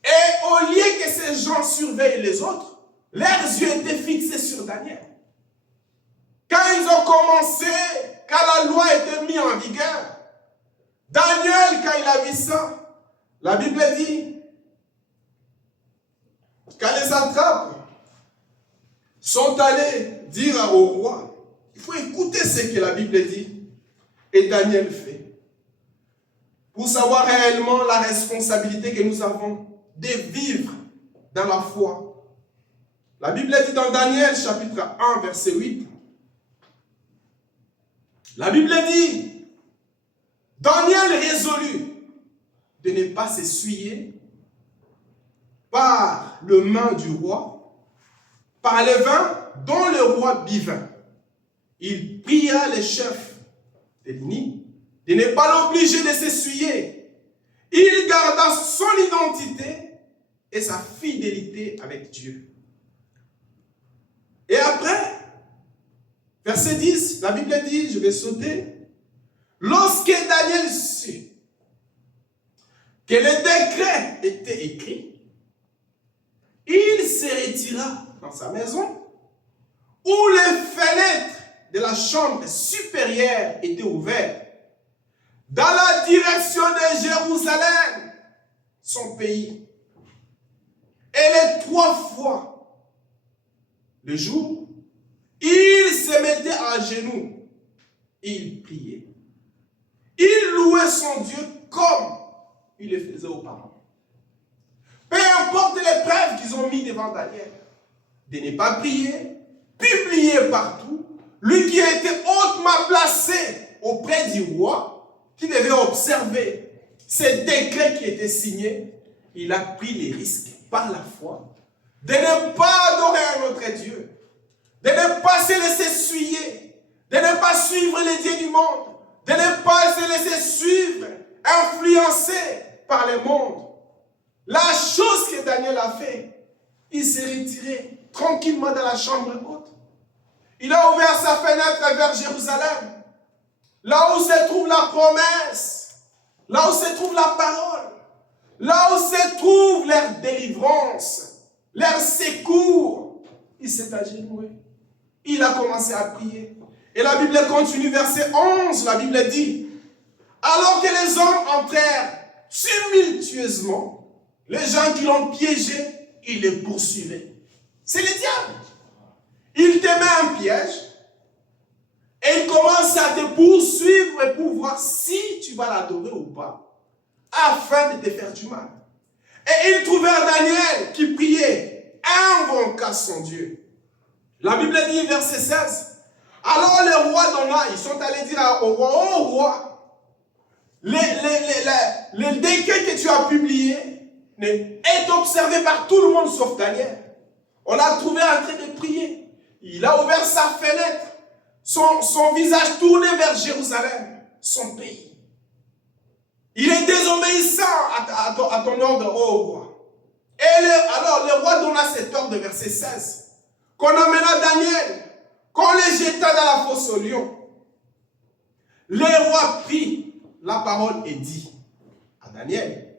Et au lieu que ces gens surveillent les autres, leurs yeux étaient fixés sur Daniel. Quand ils ont commencé, quand la loi était mise en vigueur, Daniel, quand il a vu ça, la Bible dit, quand les satrapes sont allés dire au roi, il faut écouter ce que la Bible dit, et Daniel fait, pour savoir réellement la responsabilité que nous avons de vivre dans la foi. La Bible dit dans Daniel chapitre 1 verset 8, la Bible dit, Daniel résolut de ne pas s'essuyer par le main du roi, par le vin dont le roi buvait. Il pria les chefs de l'Uni de ne pas l'obliger de s'essuyer. Il garda son identité et sa fidélité avec Dieu. Et après, verset 10, la Bible dit, je vais sauter, lorsque Daniel sut que le décret était écrit, il se retira dans sa maison où les fenêtres de la chambre supérieure étaient ouvertes dans la direction de Jérusalem, son pays. Et les 3 fois le jour, il se mettait à genoux, il priait. Il louait son Dieu comme il le faisait auparavant. Peu importe l'épreuve qu'ils ont mis devant Daniel, de ne pas prier, publier partout, lui qui a été hautement placé auprès du roi, qui devait observer ces décrets qui étaient signés, il a pris les risques par la foi de ne pas adorer un autre Dieu, de ne pas se laisser essuyer, de ne pas suivre les dieux du monde, de ne pas se laisser suivre, influencer par le monde. La chose que Daniel a fait, il s'est retiré tranquillement dans la chambre haute. Il a ouvert sa fenêtre vers Jérusalem, là où se trouve la promesse, là où se trouve la parole, là où se trouve leur délivrance, leur secours. Il s'est agenouillé. Il a commencé à prier. Et la Bible continue, verset 11, la Bible dit, alors que les hommes entrèrent tumultueusement, les gens qui l'ont piégé, ils les poursuivaient. C'est le diable. Il te met un piège et il commence à te poursuivre pour voir si tu vas l'adorer ou pas, afin de te faire du mal. Et ils trouvèrent Daniel qui priait, invoqua son Dieu. La Bible dit, verset 16, alors le roi donna, ils sont allés dire au roi, le décret que tu as publié est observé par tout le monde sauf Daniel. On l'a trouvé en train de prier. Il a ouvert sa fenêtre, son visage tourné vers Jérusalem, son pays. Il est désobéissant à ton ordre, ô roi. Et alors le roi donna cet ordre, verset 16, qu'on amena Daniel, qu'on le jeta dans la fosse au lion. Le roi prit la parole et dit à Daniel,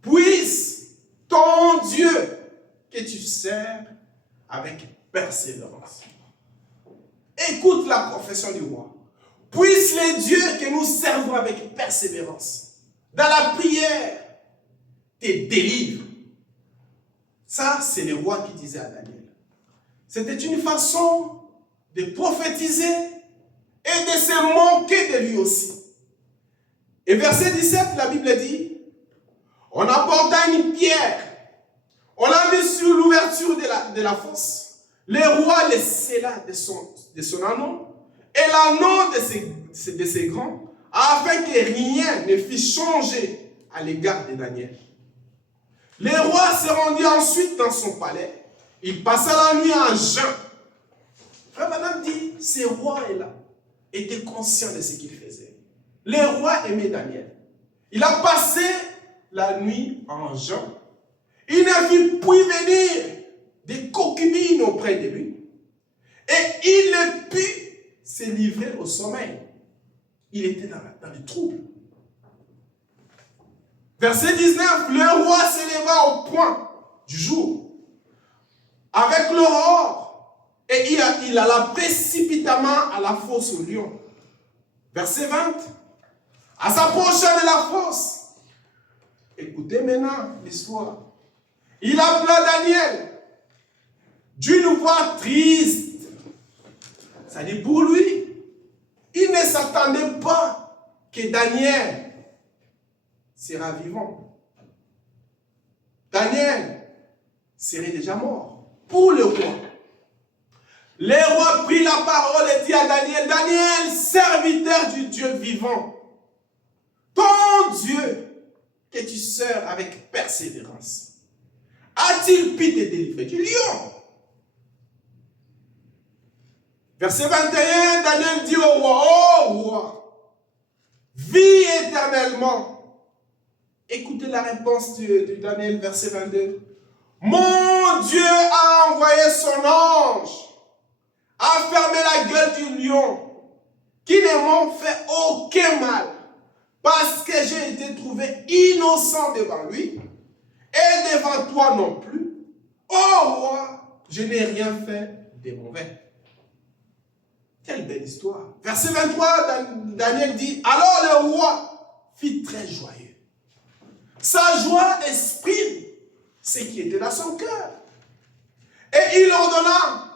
puisse ton Dieu que tu sers avec persévérance. Écoute la profession du roi. Puisse les dieux que nous servons avec persévérance, dans la prière, te délivre. Ça, c'est le roi qui disait à Daniel. C'était une façon de prophétiser et de se moquer de lui aussi. Et verset 17, la Bible dit, on apporta une pierre, on l'a mis sur l'ouverture de la fosse. Le roi le scella de son anneau et l'anneau de ses grands, afin que rien ne fût changé à l'égard de Daniel. Le roi se rendit ensuite dans son palais. Il passa la nuit en jeûne. Frère Madame dit, ce roi-là était conscient de ce qu'il faisait. Le roi aimait Daniel. Il a passé la nuit en jeûne. Il ne vit plus venir des concubines auprès de lui. Et il ne put se livrer au sommeil. Il était dans le trouble. Verset 19, le roi s'éleva au point du jour, avec l'aurore, et il alla précipitamment à la fosse au lion. Verset 20, à s'approchant de la fosse, écoutez maintenant l'histoire, il appela Daniel d'une voix triste. Ça dit pour lui, il ne s'attendait pas que Daniel sera vivant. Daniel serait déjà mort pour le roi. Le roi prit la parole et dit à Daniel, Daniel, serviteur du Dieu vivant, ton Dieu que tu sers avec persévérance, a-t-il pu te délivrer du lion? Verset 21, Daniel dit au roi, ô roi, vis éternellement. Écoutez la réponse de Daniel, verset 22. Mon Dieu a envoyé son ange à fermer la gueule du lion, qui ne m'ont fait aucun mal, parce que j'ai été trouvé innocent devant lui, et devant toi non plus. Ô roi, je n'ai rien fait de mauvais. Quelle belle histoire. Verset 23, Daniel dit, alors le roi fut très joyeux. Sa joie exprime ce qui était dans son cœur. Et il ordonna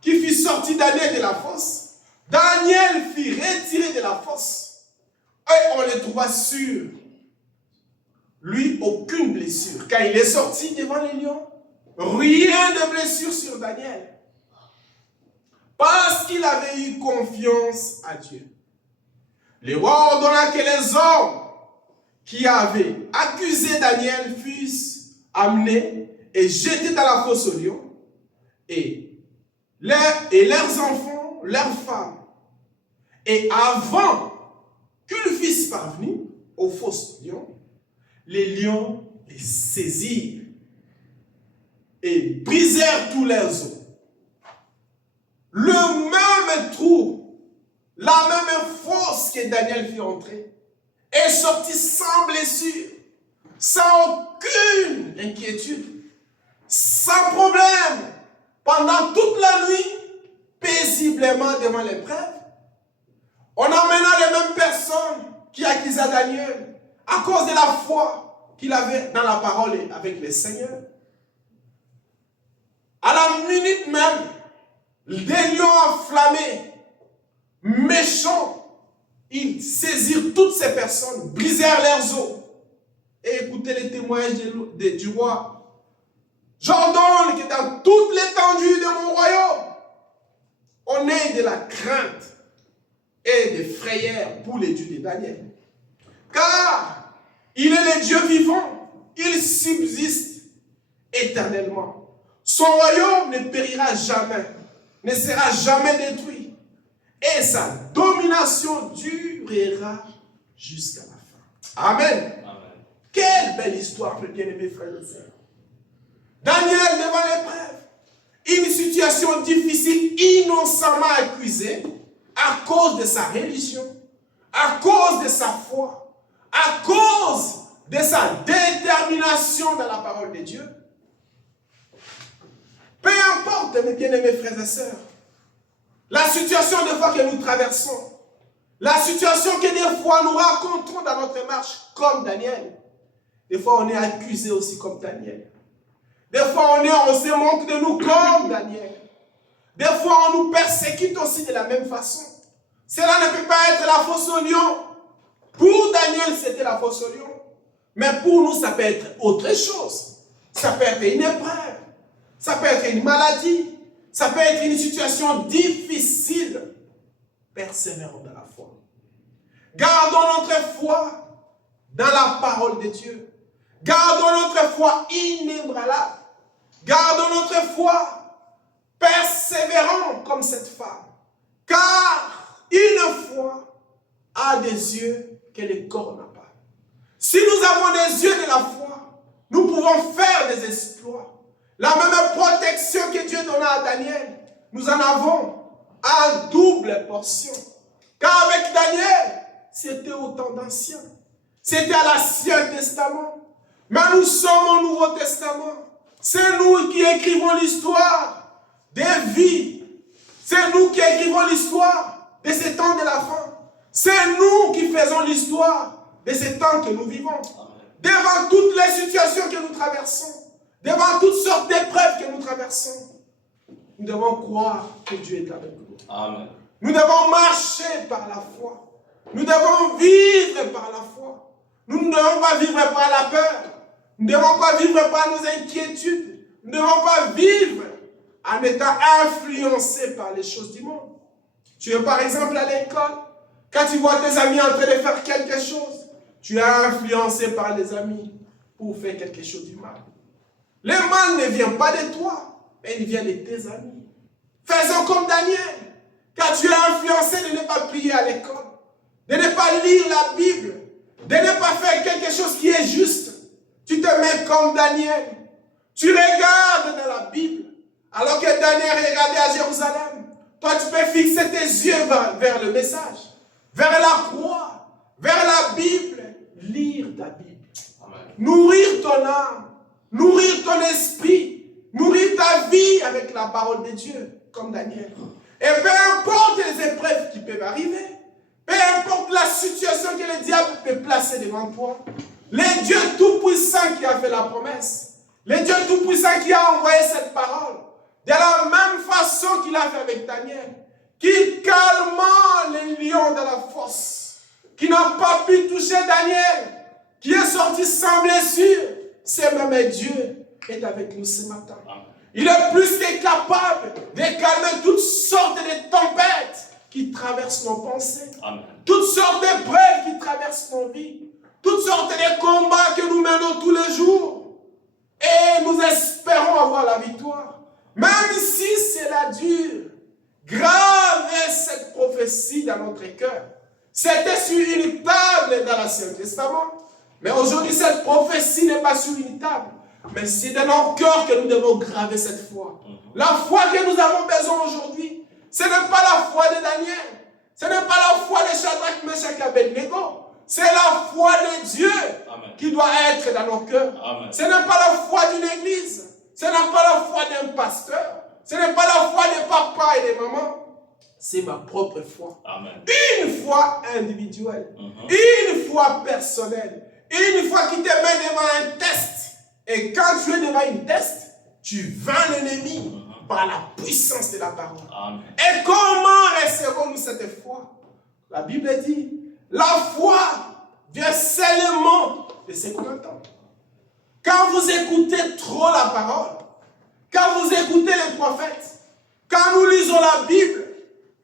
qu'il fût sorti Daniel de la fosse. Daniel fut retiré de la fosse. Et on le trouva sûr. Lui, aucune blessure. Quand il est sorti devant les lions, rien de blessure sur Daniel. Parce qu'il avait eu confiance à Dieu. Le roi ordonna que les hommes qui avaient accusé Daniel fussent amenés et jetés dans la fosse aux lions, et leurs enfants, leurs femmes. Et avant qu'ils fussent parvenus aux fosses lions, les lions les saisirent et brisèrent tous leurs os. Le même trou, la même fosse que Daniel fit entrer, est sorti sans blessure, sans aucune inquiétude, sans problème, pendant toute la nuit, paisiblement devant l'épreuve. On emmena les mêmes personnes qui accusaient Daniel à cause de la foi qu'il avait dans la parole et avec le Seigneur. À la minute même, des lions enflammés, méchants, ils saisirent toutes ces personnes, brisèrent leurs os. Et écoutez les témoignages du roi. J'ordonne que dans toute l'étendue de mon royaume, on ait de la crainte et des frayeurs pour les dieux de Daniel. Car il est le Dieu vivant, il subsiste éternellement. Son royaume ne périra jamais, ne sera jamais détruit. Et sa domination durera jusqu'à la fin. Amen. Amen. Quelle belle histoire, mes bien-aimés frères et sœurs. Daniel devant l'épreuve, une situation difficile, innocemment accusée, à cause de sa religion, à cause de sa foi, à cause de sa détermination dans la parole de Dieu. Peu importe, mes bien-aimés frères et sœurs, la situation des fois que nous traversons, la situation que des fois nous rencontrons dans notre marche comme Daniel, des fois on est accusé aussi comme Daniel. Des fois on se moque de nous comme Daniel. Des fois on nous persécute aussi de la même façon. Cela ne peut pas être la fosse au lion. Pour Daniel c'était la fosse au lion. Mais pour nous ça peut être autre chose. Ça peut être une épreuve. Ça peut être une maladie. Ça peut être une situation difficile. Persévérons dans la foi. Gardons notre foi dans la parole de Dieu. Gardons notre foi inébranlable. Gardons notre foi persévérant comme cette femme. Car une foi a des yeux que le corps n'a pas. Si nous avons des yeux de la foi, nous pouvons faire des exploits. La même protection que Dieu donna à Daniel, nous en avons en double portion. Car avec Daniel, c'était au temps d'Ancien. C'était à l'Ancien Testament. Mais nous sommes au Nouveau Testament. C'est nous qui écrivons l'histoire des vies. C'est nous qui écrivons l'histoire de ces temps de la fin. C'est nous qui faisons l'histoire de ces temps que nous vivons. Devant toutes les situations que nous traversons, devant toutes sortes d'épreuves que nous traversons, nous devons croire que Dieu est avec nous. Amen. Nous devons marcher par la foi. Nous devons vivre par la foi. Nous ne devons pas vivre par la peur. Nous ne devons pas vivre par nos inquiétudes. Nous ne devons pas vivre en étant influencés par les choses du monde. Tu es par exemple à l'école, quand tu vois tes amis en train de faire quelque chose, Tu es influencé par les amis pour faire quelque chose du mal. Le mal ne vient pas de toi, mais il vient de tes amis. Faisons comme Daniel, car tu es influencé de ne pas prier à l'école, de ne pas lire la Bible, de ne pas faire quelque chose qui est juste. Tu te mets comme Daniel. Tu regardes dans la Bible, alors que Daniel regardait à Jérusalem. Toi, tu peux fixer tes yeux vers le message, vers la croix, vers la Bible. Lire ta Bible. Amen. Nourrir ton âme, nourrir ton esprit, nourrir ta vie avec la parole de Dieu, comme Daniel. Et peu importe les épreuves qui peuvent arriver, peu importe la situation que le diable peut placer devant toi, le Dieu Tout-Puissant qui a fait la promesse, le Dieu Tout-Puissant qui a envoyé cette parole, de la même façon qu'il a fait avec Daniel, qui calma les lions de la fosse, qui n'a pas pu toucher Daniel, qui est sorti sans blessure. Ce même Dieu est avec nous ce matin. Il est plus que capable de calmer toutes sortes de tempêtes qui traversent nos pensées, Amen. Toutes sortes d'épreuves qui traversent nos vies, toutes sortes de combats que nous menons tous les jours. Et nous espérons avoir la victoire. Même si cela dure, gravez cette prophétie dans notre cœur. C'était sur une table dans l'Ancien Testament. Mais aujourd'hui, cette prophétie n'est pas sur une table. Mais c'est dans nos cœurs que nous devons graver cette foi. La foi que nous avons besoin aujourd'hui, ce n'est pas la foi de Daniel. Ce n'est pas la foi de Shadrach, Meshach et Abednego. C'est la foi de Dieu Amen. Qui doit être dans nos cœurs. Amen. Ce n'est pas la foi d'une église. Ce n'est pas la foi d'un pasteur. Ce n'est pas la foi des papas et des mamans. C'est ma propre foi. Amen. Une foi individuelle. Une foi personnelle. Une foi qui te met devant un test. Et quand tu es devant un test, tu vaincus l'ennemi par la puissance de la parole. Amen. Et comment recevons-nous cette foi? La Bible dit, la foi vient seulement de ce qu'on entend. Quand vous écoutez trop la parole, quand vous écoutez les prophètes, quand nous lisons la Bible,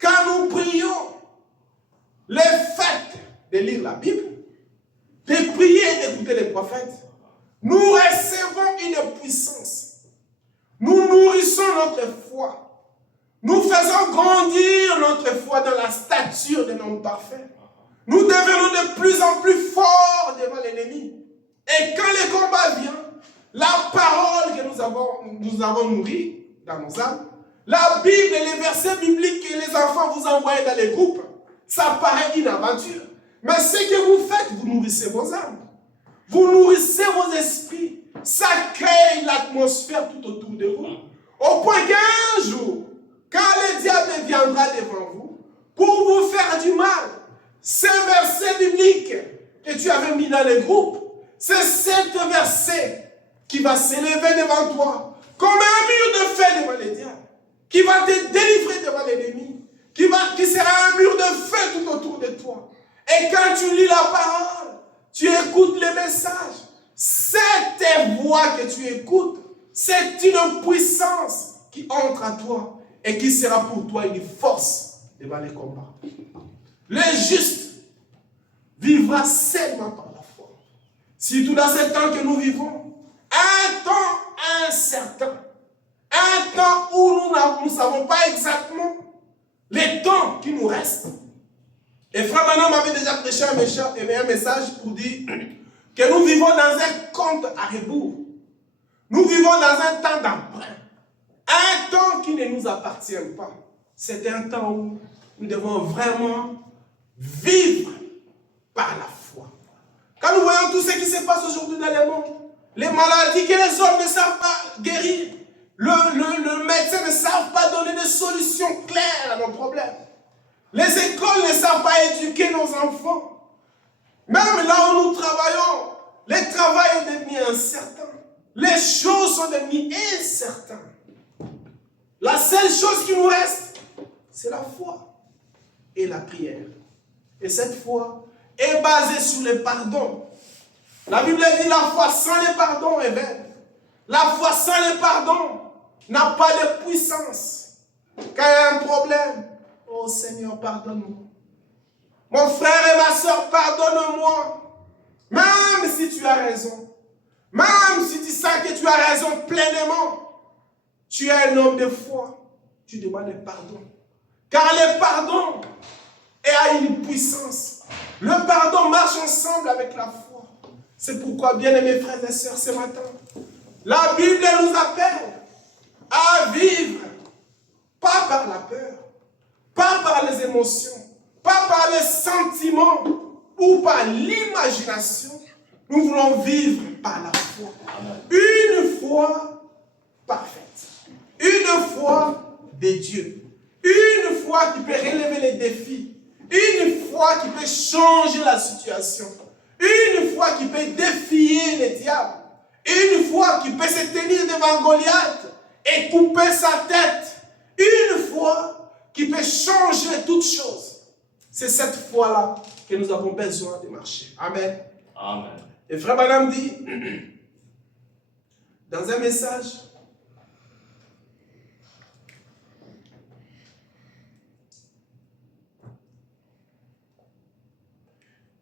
quand nous prions, le fait de lire la Bible, de prier et d'écouter les prophètes, nous recevons une puissance. Nous nourrissons notre foi. Nous faisons grandir notre foi dans la stature de l'homme parfait. Nous devenons de plus en plus forts devant l'ennemi. Et quand le combat vient, la parole que nous avons nourrie dans nos âmes, la Bible et les versets bibliques que les enfants vous envoient dans les groupes, ça paraît une aventure. Mais ce que vous faites, vous nourrissez vos âmes. Vous nourrissez vos esprits. Ça crée l'atmosphère tout autour de vous. Au point qu'un jour, quand le diable viendra devant vous, pour vous faire du mal, ces versets bibliques que tu avais mis dans les groupes, c'est cet verset qui va s'élever devant toi, comme un mur de feu devant le diable, qui va te délivrer devant l'ennemi, qui sera un mur de feu tout autour de toi. Et quand tu lis la parole, tu écoutes les messages, cette voix que tu écoutes, c'est une puissance qui entre à toi et qui sera pour toi une force devant les combats. Le juste vivra seulement par la foi. Surtout dans ce temps que nous vivons, un temps incertain, un temps où nous ne savons pas exactement les temps qui nous restent. Et Frère Branham m'avait déjà prêché un message pour dire que nous vivons dans un compte à rebours. Nous vivons dans un temps d'emprunt. Un temps qui ne nous appartient pas. C'est un temps où nous devons vraiment vivre par la foi. Quand nous voyons tout ce qui se passe aujourd'hui dans le monde, les maladies que les hommes ne savent pas guérir, le médecin ne savent pas donner des solutions claires à nos problèmes. Les écoles ne savent pas éduquer nos enfants. Même là où nous travaillons, le travail est devenu incertain. Les choses sont devenues incertaines. La seule chose qui nous reste, c'est la foi et la prière. Et cette foi est basée sur le pardon. La Bible dit la foi sans le pardon est vaine. La foi sans le pardon n'a pas de puissance. Quand il y a un problème, oh Seigneur, pardonne-moi. Mon frère et ma soeur, pardonne-moi. Même si tu as raison, même si tu sens que tu as raison pleinement, tu es un homme de foi, tu demandes pardon. Car le pardon a une puissance. Le pardon marche ensemble avec la foi. C'est pourquoi, bien-aimés frères et sœurs, ce matin, la Bible nous appelle à vivre, pas par la peur, pas par les émotions, pas par les sentiments ou par l'imagination. Nous voulons vivre par la foi. Une foi parfaite. Une foi de Dieu. Une foi qui peut relever les défis. Une foi qui peut changer la situation. Une foi qui peut défier les diables. Une foi qui peut se tenir devant Goliath et couper sa tête. Une foi qui peut changer toutes choses. C'est cette foi-là que nous avons besoin de marcher. Amen. Amen. Et Frère Branham dit, dans un message,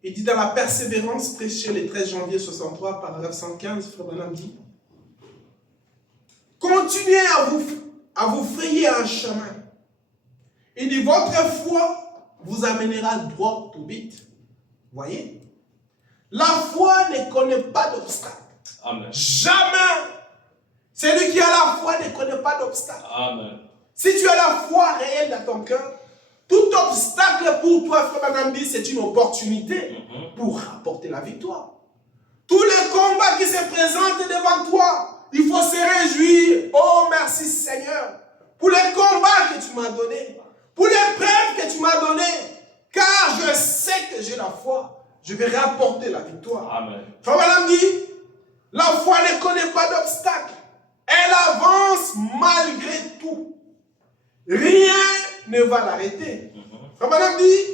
il dit dans la persévérance prêchée le 13 janvier 63, paragraphe 115, Frère Branham dit, continuez à vous frayer un chemin. Il dit, votre foi vous amènera droit au but. Voyez? La foi ne connaît pas d'obstacle. Amen. Jamais. Celui qui a la foi ne connaît pas d'obstacle. Amen. Si tu as la foi réelle dans ton cœur, tout obstacle pour toi, Frère Branham dit, c'est une opportunité pour rapporter la victoire. Tous les combats qui se présentent devant toi, il faut se réjouir. Oh, merci Seigneur, pour les combats que tu m'as donnés, pour les preuves que tu m'as données, car je sais que j'ai la foi. Je vais rapporter la victoire. Amen. Frère Branham dit, la foi ne connaît pas d'obstacle. Elle avance malgré tout. Rien ne va l'arrêter. Frère Branham dit,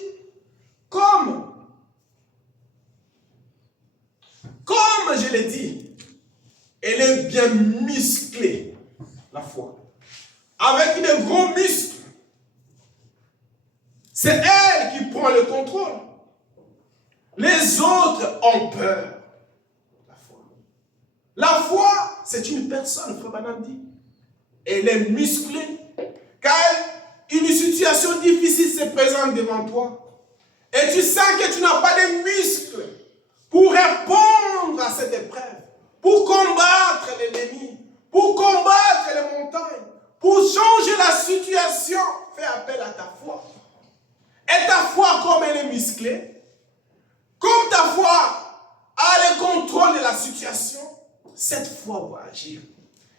comme je l'ai dit, elle est bien musclée, la foi. Avec de gros muscles. C'est elle qui prend le contrôle. Les autres ont peur. La foi. La foi, c'est une personne, Frère Branham dit. Elle est musclée. Car une situation difficile se présente devant toi. Et tu sens que tu n'as pas de muscles pour répondre à cette épreuve. Pour combattre l'ennemi. Pour combattre les montagnes. Pour changer la situation. Fais appel à ta foi. Et ta foi, comme elle est musclée, comme ta foi a le contrôle de la situation, cette foi va agir.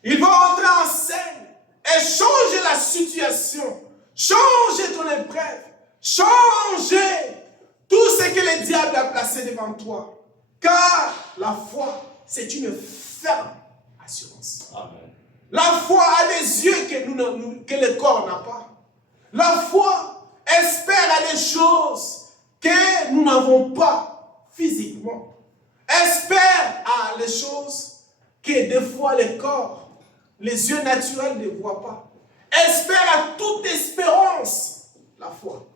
Il va entrer en scène et changer la situation, changer ton épreuve, changer tout ce que le diable a placé devant toi. Car la foi, c'est une ferme assurance. Amen. La foi a des yeux que le corps n'a pas. La foi espère à des choses que nous n'avons pas physiquement. Espère à les choses que des fois le corps, les yeux naturels ne voient pas. Espère à toute espérance la foi.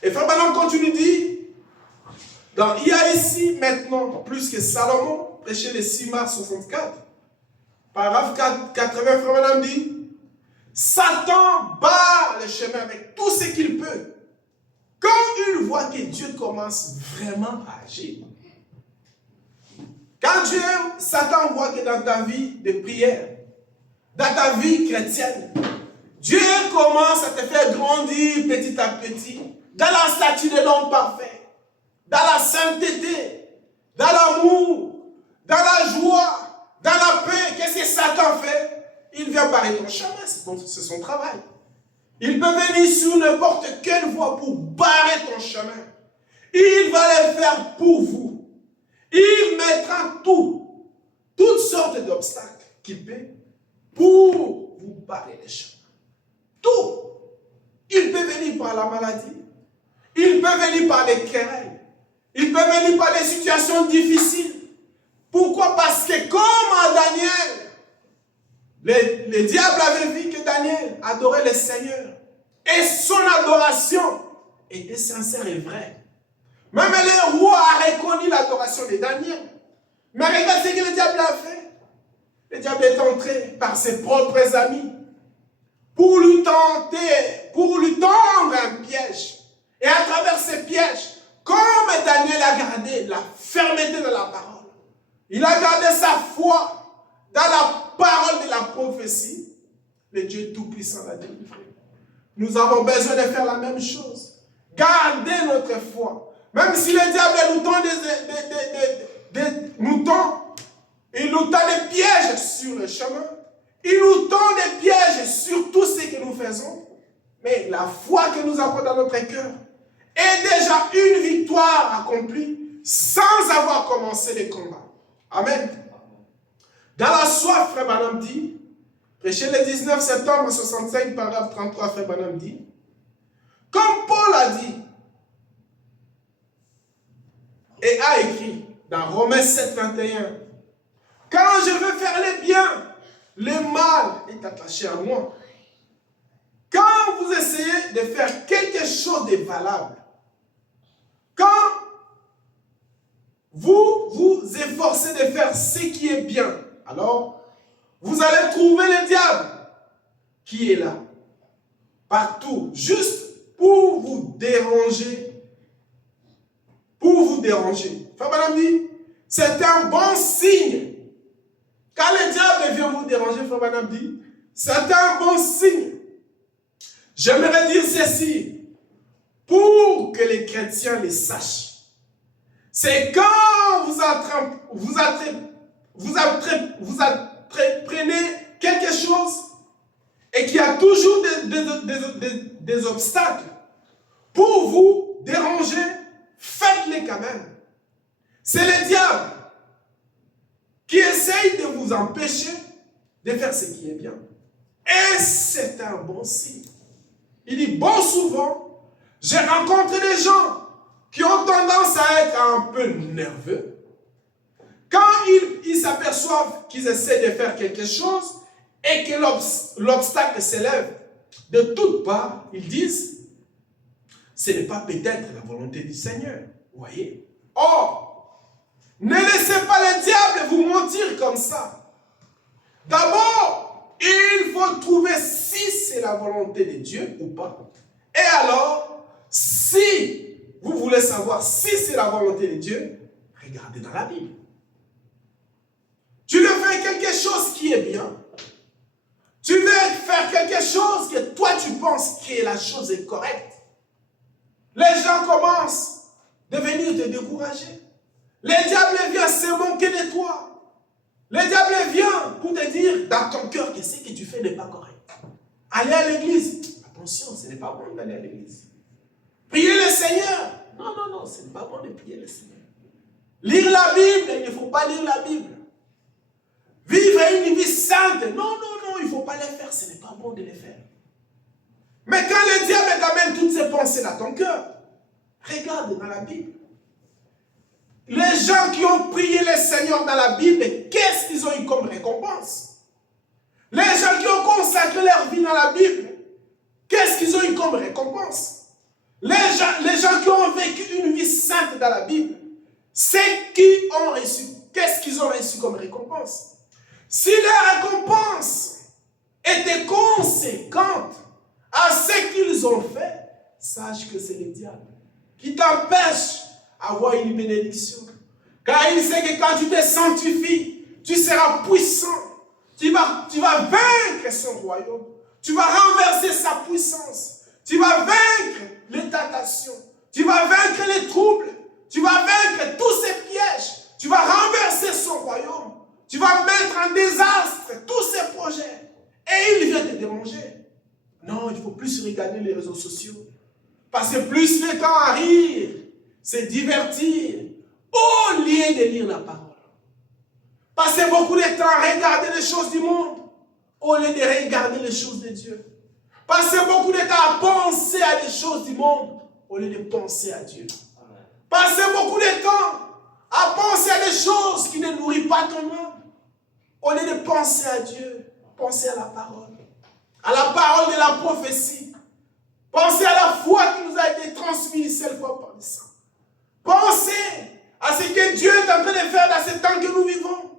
Et Frère Branham continue dit, il y a ici maintenant plus que Salomon, prêché le 6 mars 64, paragraphe 80, Frère Branham dit, Satan barre le chemin avec tout ce qu'il peut. Quand il voit que Dieu commence vraiment à agir, quand Satan voit que dans ta vie de prière, dans ta vie chrétienne, Dieu commence à te faire grandir petit à petit, dans la statue de l'homme parfait, dans la sainteté, dans l'amour, dans la joie, dans la paix. Qu'est-ce que Satan fait? Il vient barrer ton chemin, c'est son travail. Il peut venir sur n'importe quelle voie pour barrer ton chemin. Il va le faire pour vous. Il mettra toutes sortes d'obstacles qu'il peut pour vous barrer les chemins. Tout. Il peut venir par la maladie. Il peut venir par les querelles. Il peut venir par des situations difficiles. Pourquoi? Parce que comme à Daniel, le diable avait vu que Daniel adorait le Seigneur. Et son adoration était sincère et vraie. Même le roi a reconnu l'adoration de Daniel. Mais regarde ce que le diable a fait. Le diable est entré par ses propres amis pour lui tenter, pour lui tendre un piège. Et à travers ces pièges, comme Daniel a gardé la fermeté de la parole, il a gardé sa foi dans la parole de la prophétie, le Dieu Tout-Puissant l'a délivré. Nous avons besoin de faire la même chose. Garder notre foi. Même si le diable nous tend il nous tend des pièges sur le chemin. Il nous tend des pièges sur tout ce que nous faisons. Mais la foi que nous avons dans notre cœur est déjà une victoire accomplie sans avoir commencé les combats. Amen. Dans la soif, Frère Branham dit, prêché le 19 septembre 65, paragraphe 33, Frère Branham dit, comme Paul a dit et a écrit dans Romains 7, 21, quand je veux faire le bien, le mal est attaché à moi. Quand vous essayez de faire quelque chose de valable, quand vous vous efforcez de faire ce qui est bien, alors vous allez trouver le diable qui est là, partout, juste pour vous déranger. Pour vous déranger. Frère Branham dit, c'est un bon signe. Quand le diable vient vous déranger, Frère Branham dit, c'est un bon signe. J'aimerais dire ceci, pour que les chrétiens le sachent. C'est quand vous apprenez quelque chose et qu'il y a toujours des obstacles pour vous déranger, faites-les quand même. C'est le diable qui essaye de vous empêcher de faire ce qui est bien. Et c'est un bon signe. Il dit, bon, souvent, j'ai rencontré des gens qui ont tendance à être un peu nerveux. Quand ils s'aperçoivent qu'ils essaient de faire quelque chose et que l'obstacle s'élève de toutes parts, ils disent, ce n'est pas peut-être la volonté du Seigneur. Vous voyez? Or, ne laissez pas le diable vous mentir comme ça. D'abord, il faut trouver si c'est la volonté de Dieu ou pas. Et alors, si vous voulez savoir si c'est la volonté de Dieu, regardez dans la Bible. Tu veux faire quelque chose qui est bien. Tu veux faire quelque chose que toi tu penses que la chose est correcte. Les gens commencent à venir te décourager. Le diable vient se moquer de toi. Le diable vient pour te dire dans ton cœur que ce que tu fais n'est pas correct. Aller à l'église. Attention, ce n'est pas bon d'aller à l'église. Prier le Seigneur. Non, non, non, ce n'est pas bon de prier le Seigneur. Lire la Bible, il ne faut pas lire la Bible. Vivre une vie sainte. Non, non, non, il ne faut pas le faire. Ce n'est pas bon de le faire. Mais quand le diable t'amène toutes ces pensées dans ton cœur, regarde dans la Bible. Les gens qui ont prié le Seigneur dans la Bible, qu'est-ce qu'ils ont eu comme récompense? Les gens qui ont consacré leur vie dans la Bible, qu'est-ce qu'ils ont eu comme récompense? Les gens qui ont vécu une vie sainte dans la Bible, c'est qui ont reçu, qu'est-ce qu'ils ont reçu comme récompense? Si la récompense était conséquente à ce qu'ils ont fait, sache que c'est le diable qui t'empêche d'avoir une bénédiction. Car il sait que quand tu te sanctifies, tu seras puissant. Tu vas vaincre son royaume. Tu vas renverser sa puissance. Tu vas vaincre les tentations. Tu vas vaincre les troubles. Tu vas vaincre tous ces pièges. Tu vas renverser son royaume. Tu vas mettre en désastre tous ses projets. Et il vient te déranger. Non, il faut plus regarder les réseaux sociaux. Passer plus de temps à rire, se divertir, au lieu de lire la parole. Passer beaucoup de temps à regarder les choses du monde, au lieu de regarder les choses de Dieu. Passer beaucoup de temps à penser à des choses du monde, au lieu de penser à Dieu. Passer beaucoup de temps à penser à des choses qui ne nourrissent pas ton âme, au lieu de penser à Dieu, penser à la parole de la prophétie. Pensez à la foi qui nous a été transmise cette fois par les saints. Pensez à ce que Dieu est en train de faire dans ce temps que nous vivons.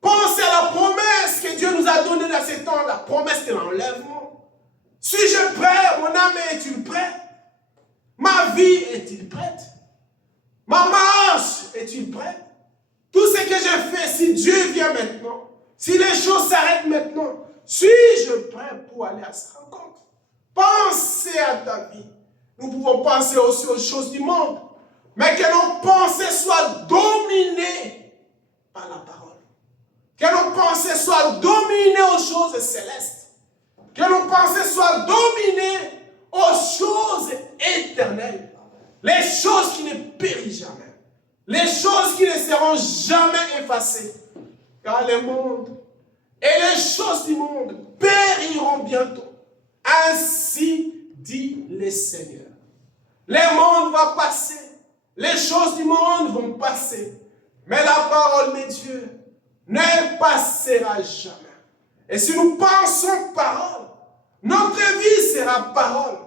Pensez à la promesse que Dieu nous a donnée dans ce temps, la promesse de l'enlèvement. Suis-je prêt? Mon âme est-il prête? Ma vie est-il prête? Ma marche est-il prête? Tout ce que je fais, si Dieu vient maintenant, si les choses s'arrêtent maintenant, suis-je prêt pour aller à sa rencontre? Pensez à ta vie. Nous pouvons penser aussi aux choses du monde, mais que nos pensées soient dominées par la parole. Que nos pensées soient dominées aux choses célestes. Que nos pensées soient dominées aux choses éternelles. Les choses qui ne périssent jamais. Les choses qui ne seront jamais effacées. Car le monde et les choses du monde périront bientôt. Ainsi dit le Seigneur. Le monde va passer. Les choses du monde vont passer. Mais la parole de Dieu ne passera jamais. Et si nous pensons parole, notre vie sera parole.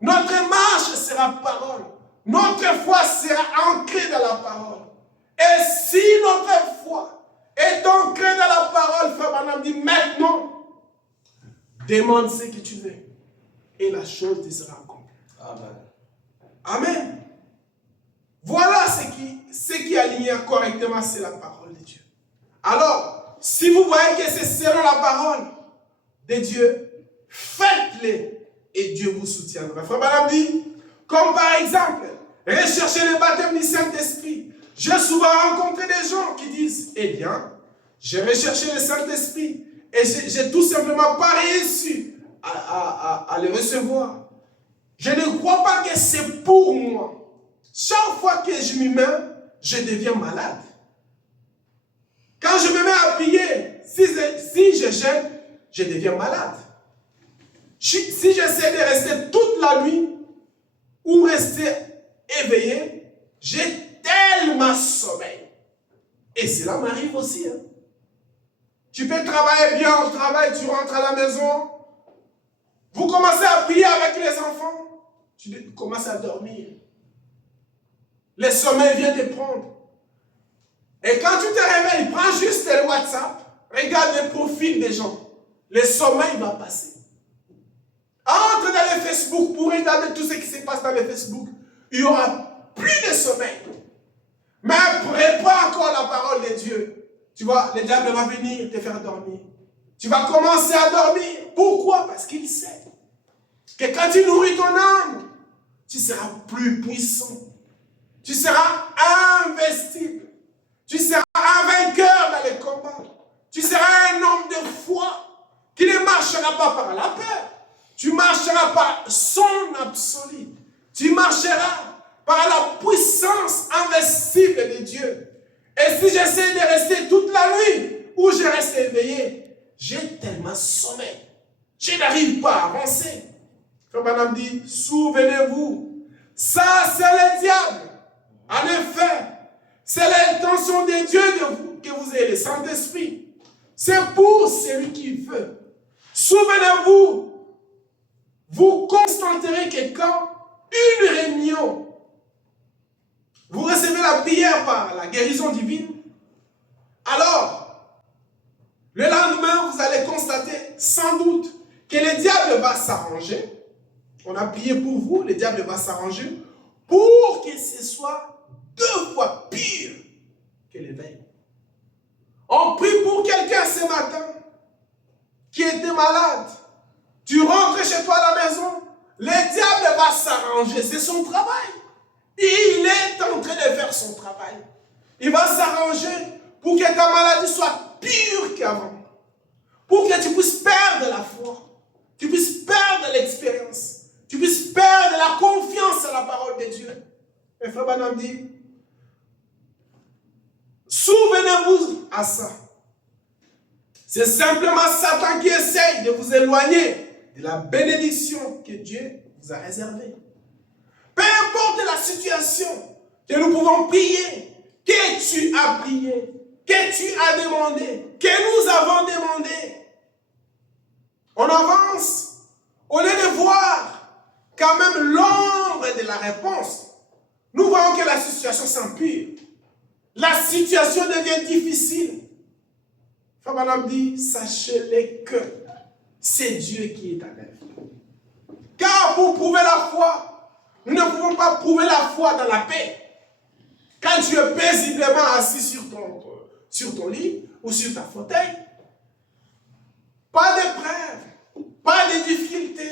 Notre marche sera parole. Notre foi sera ancrée dans la parole. Et si notre foi est ancrée dans la parole, Frère Branham dit maintenant, demande ce que tu veux. Et la chose te sera accomplie. Amen. Amen. Voilà ce qui aligne correctement, c'est la parole de Dieu. Alors, si vous voyez que c'est selon la parole de Dieu, faites-le et Dieu vous soutiendra. Frère Branham dit, comme par exemple, recherchez le baptême du Saint-Esprit. J'ai souvent rencontré des gens qui disent, eh bien, j'ai recherché le Saint-Esprit et j'ai tout simplement pas réussi à le recevoir. Je ne crois pas que c'est pour moi. Chaque fois que je m'y mets, je deviens malade. Quand je me mets à prier, si je gêne, je deviens malade. Si j'essaie de rester toute la nuit ou rester éveillé, j'ai tellement sommeil. Et cela m'arrive aussi. Hein. Tu peux travailler bien au travail, tu rentres à la maison, vous commencez à prier avec les enfants, tu commences à dormir. Le sommeil vient te prendre. Et quand tu te réveilles, prends juste le WhatsApp, regarde les profils des gens. Le sommeil va passer. Entre dans le Facebook pour regarder tout ce qui se passe dans le Facebook. Il y aura plus de sommeil. Mais prépare encore la parole de Dieu. Tu vois, le diable va venir te faire dormir. Tu vas commencer à dormir. Pourquoi? Parce qu'il sait que quand tu nourris ton âme, tu seras plus puissant. Tu seras invincible. Tu seras un vainqueur dans les combats. Tu seras un homme de foi qui ne marchera pas par la peur. Tu marcheras par son absolu. Tu marcheras par la puissance invincible de Dieu. Et si j'essaie de rester toute la nuit ou je reste éveillé, j'ai tellement sommeil. Je n'arrive pas à avancer. Frère Branham dit, souvenez-vous, ça c'est le diable. En effet, c'est l'intention de Dieu de vous, que vous ayez le Saint-Esprit. C'est pour celui qui veut. Souvenez-vous, vous constaterez que quand une réunion, vous recevez la prière par la guérison divine, alors, le lendemain, vous allez constater sans doute que le diable va s'arranger. On a prié pour vous, le diable va s'arranger pour que ce soit 2 fois pire que l'éveil. On prie pour quelqu'un ce matin qui était malade. Tu rentres chez toi à la maison, le diable va s'arranger, c'est son travail. Il est en train de faire son travail. Il va s'arranger pour que ta maladie soit pire qu'avant. Pour que tu puisses perdre la foi. Tu puisses perdre l'expérience. Tu puisses perdre la confiance à la parole de Dieu. Et Frère Branham dit, souvenez-vous à ça. C'est simplement Satan qui essaye de vous éloigner de la bénédiction que Dieu vous a réservée. Peu importe la situation que nous pouvons prier, que tu as prié, que tu as demandé, que nous avons demandé. On avance au lieu de voir quand même l'ombre de la réponse. nous voyons que la situation s'empire. La situation devient difficile. Frère Branham dit, sachez-les que c'est Dieu qui est en œuvre. Car pour prouver la foi, nous ne pouvons pas prouver la foi dans la paix. Quand tu es paisiblement assis sur ton lit ou sur ta fauteuil, pas d'épreuve, pas de difficultés,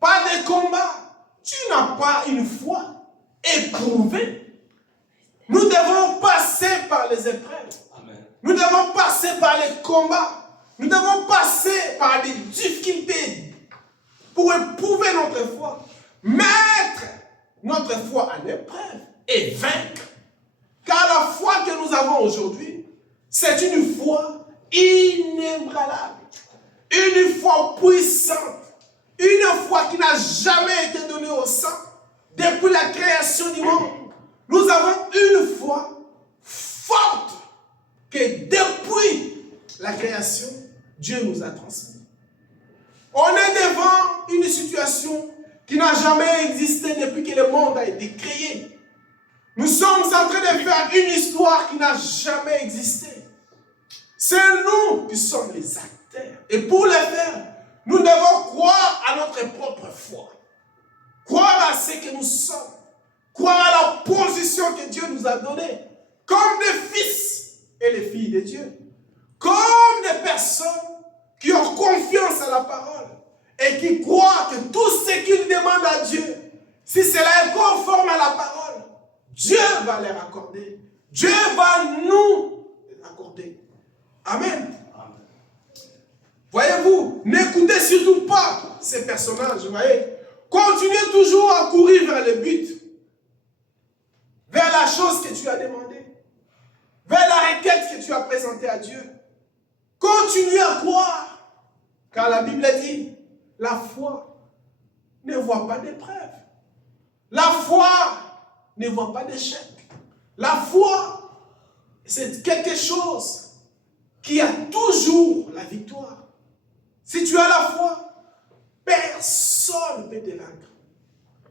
pas de combat. Tu n'as pas une foi éprouvée. Nous devons passer par les épreuves. Amen. Nous devons passer par les combats. Nous devons passer par des difficultés pour éprouver notre foi. Mettre notre foi en épreuve et vaincre. Car la foi que nous avons aujourd'hui, c'est une foi inébranlable. Une foi puissante. Une foi qui n'a jamais été donnée au sang depuis la création du monde. Nous avons une foi forte que depuis la création, Dieu nous a transmis. On est devant une situation qui n'a jamais existé depuis que le monde a été créé. Nous sommes en train de faire une histoire qui n'a jamais existé. C'est nous qui sommes les acteurs. Et pour le faire, nous devons croire à notre propre foi. Croire à ce que nous sommes. Croire à la position que Dieu nous a donnée. Comme des fils et les filles de Dieu. Comme des personnes qui ont confiance à la parole. Et qui croient que tout ce qu'ils demandent à Dieu, si cela est conforme à la parole, Dieu va leur accorder. Dieu va nous accorder. Amen. Voyez-vous, n'écoutez surtout pas ces personnages, voyez. Continuez toujours à courir vers le but, vers la chose que tu as demandée, vers la requête que tu as présentée à Dieu. Continuez à croire, car la Bible dit, la foi ne voit pas d'épreuve. La foi ne voit pas d'échec. La foi, c'est quelque chose qui a toujours la victoire. Si tu as la foi, personne ne peut te vaincre.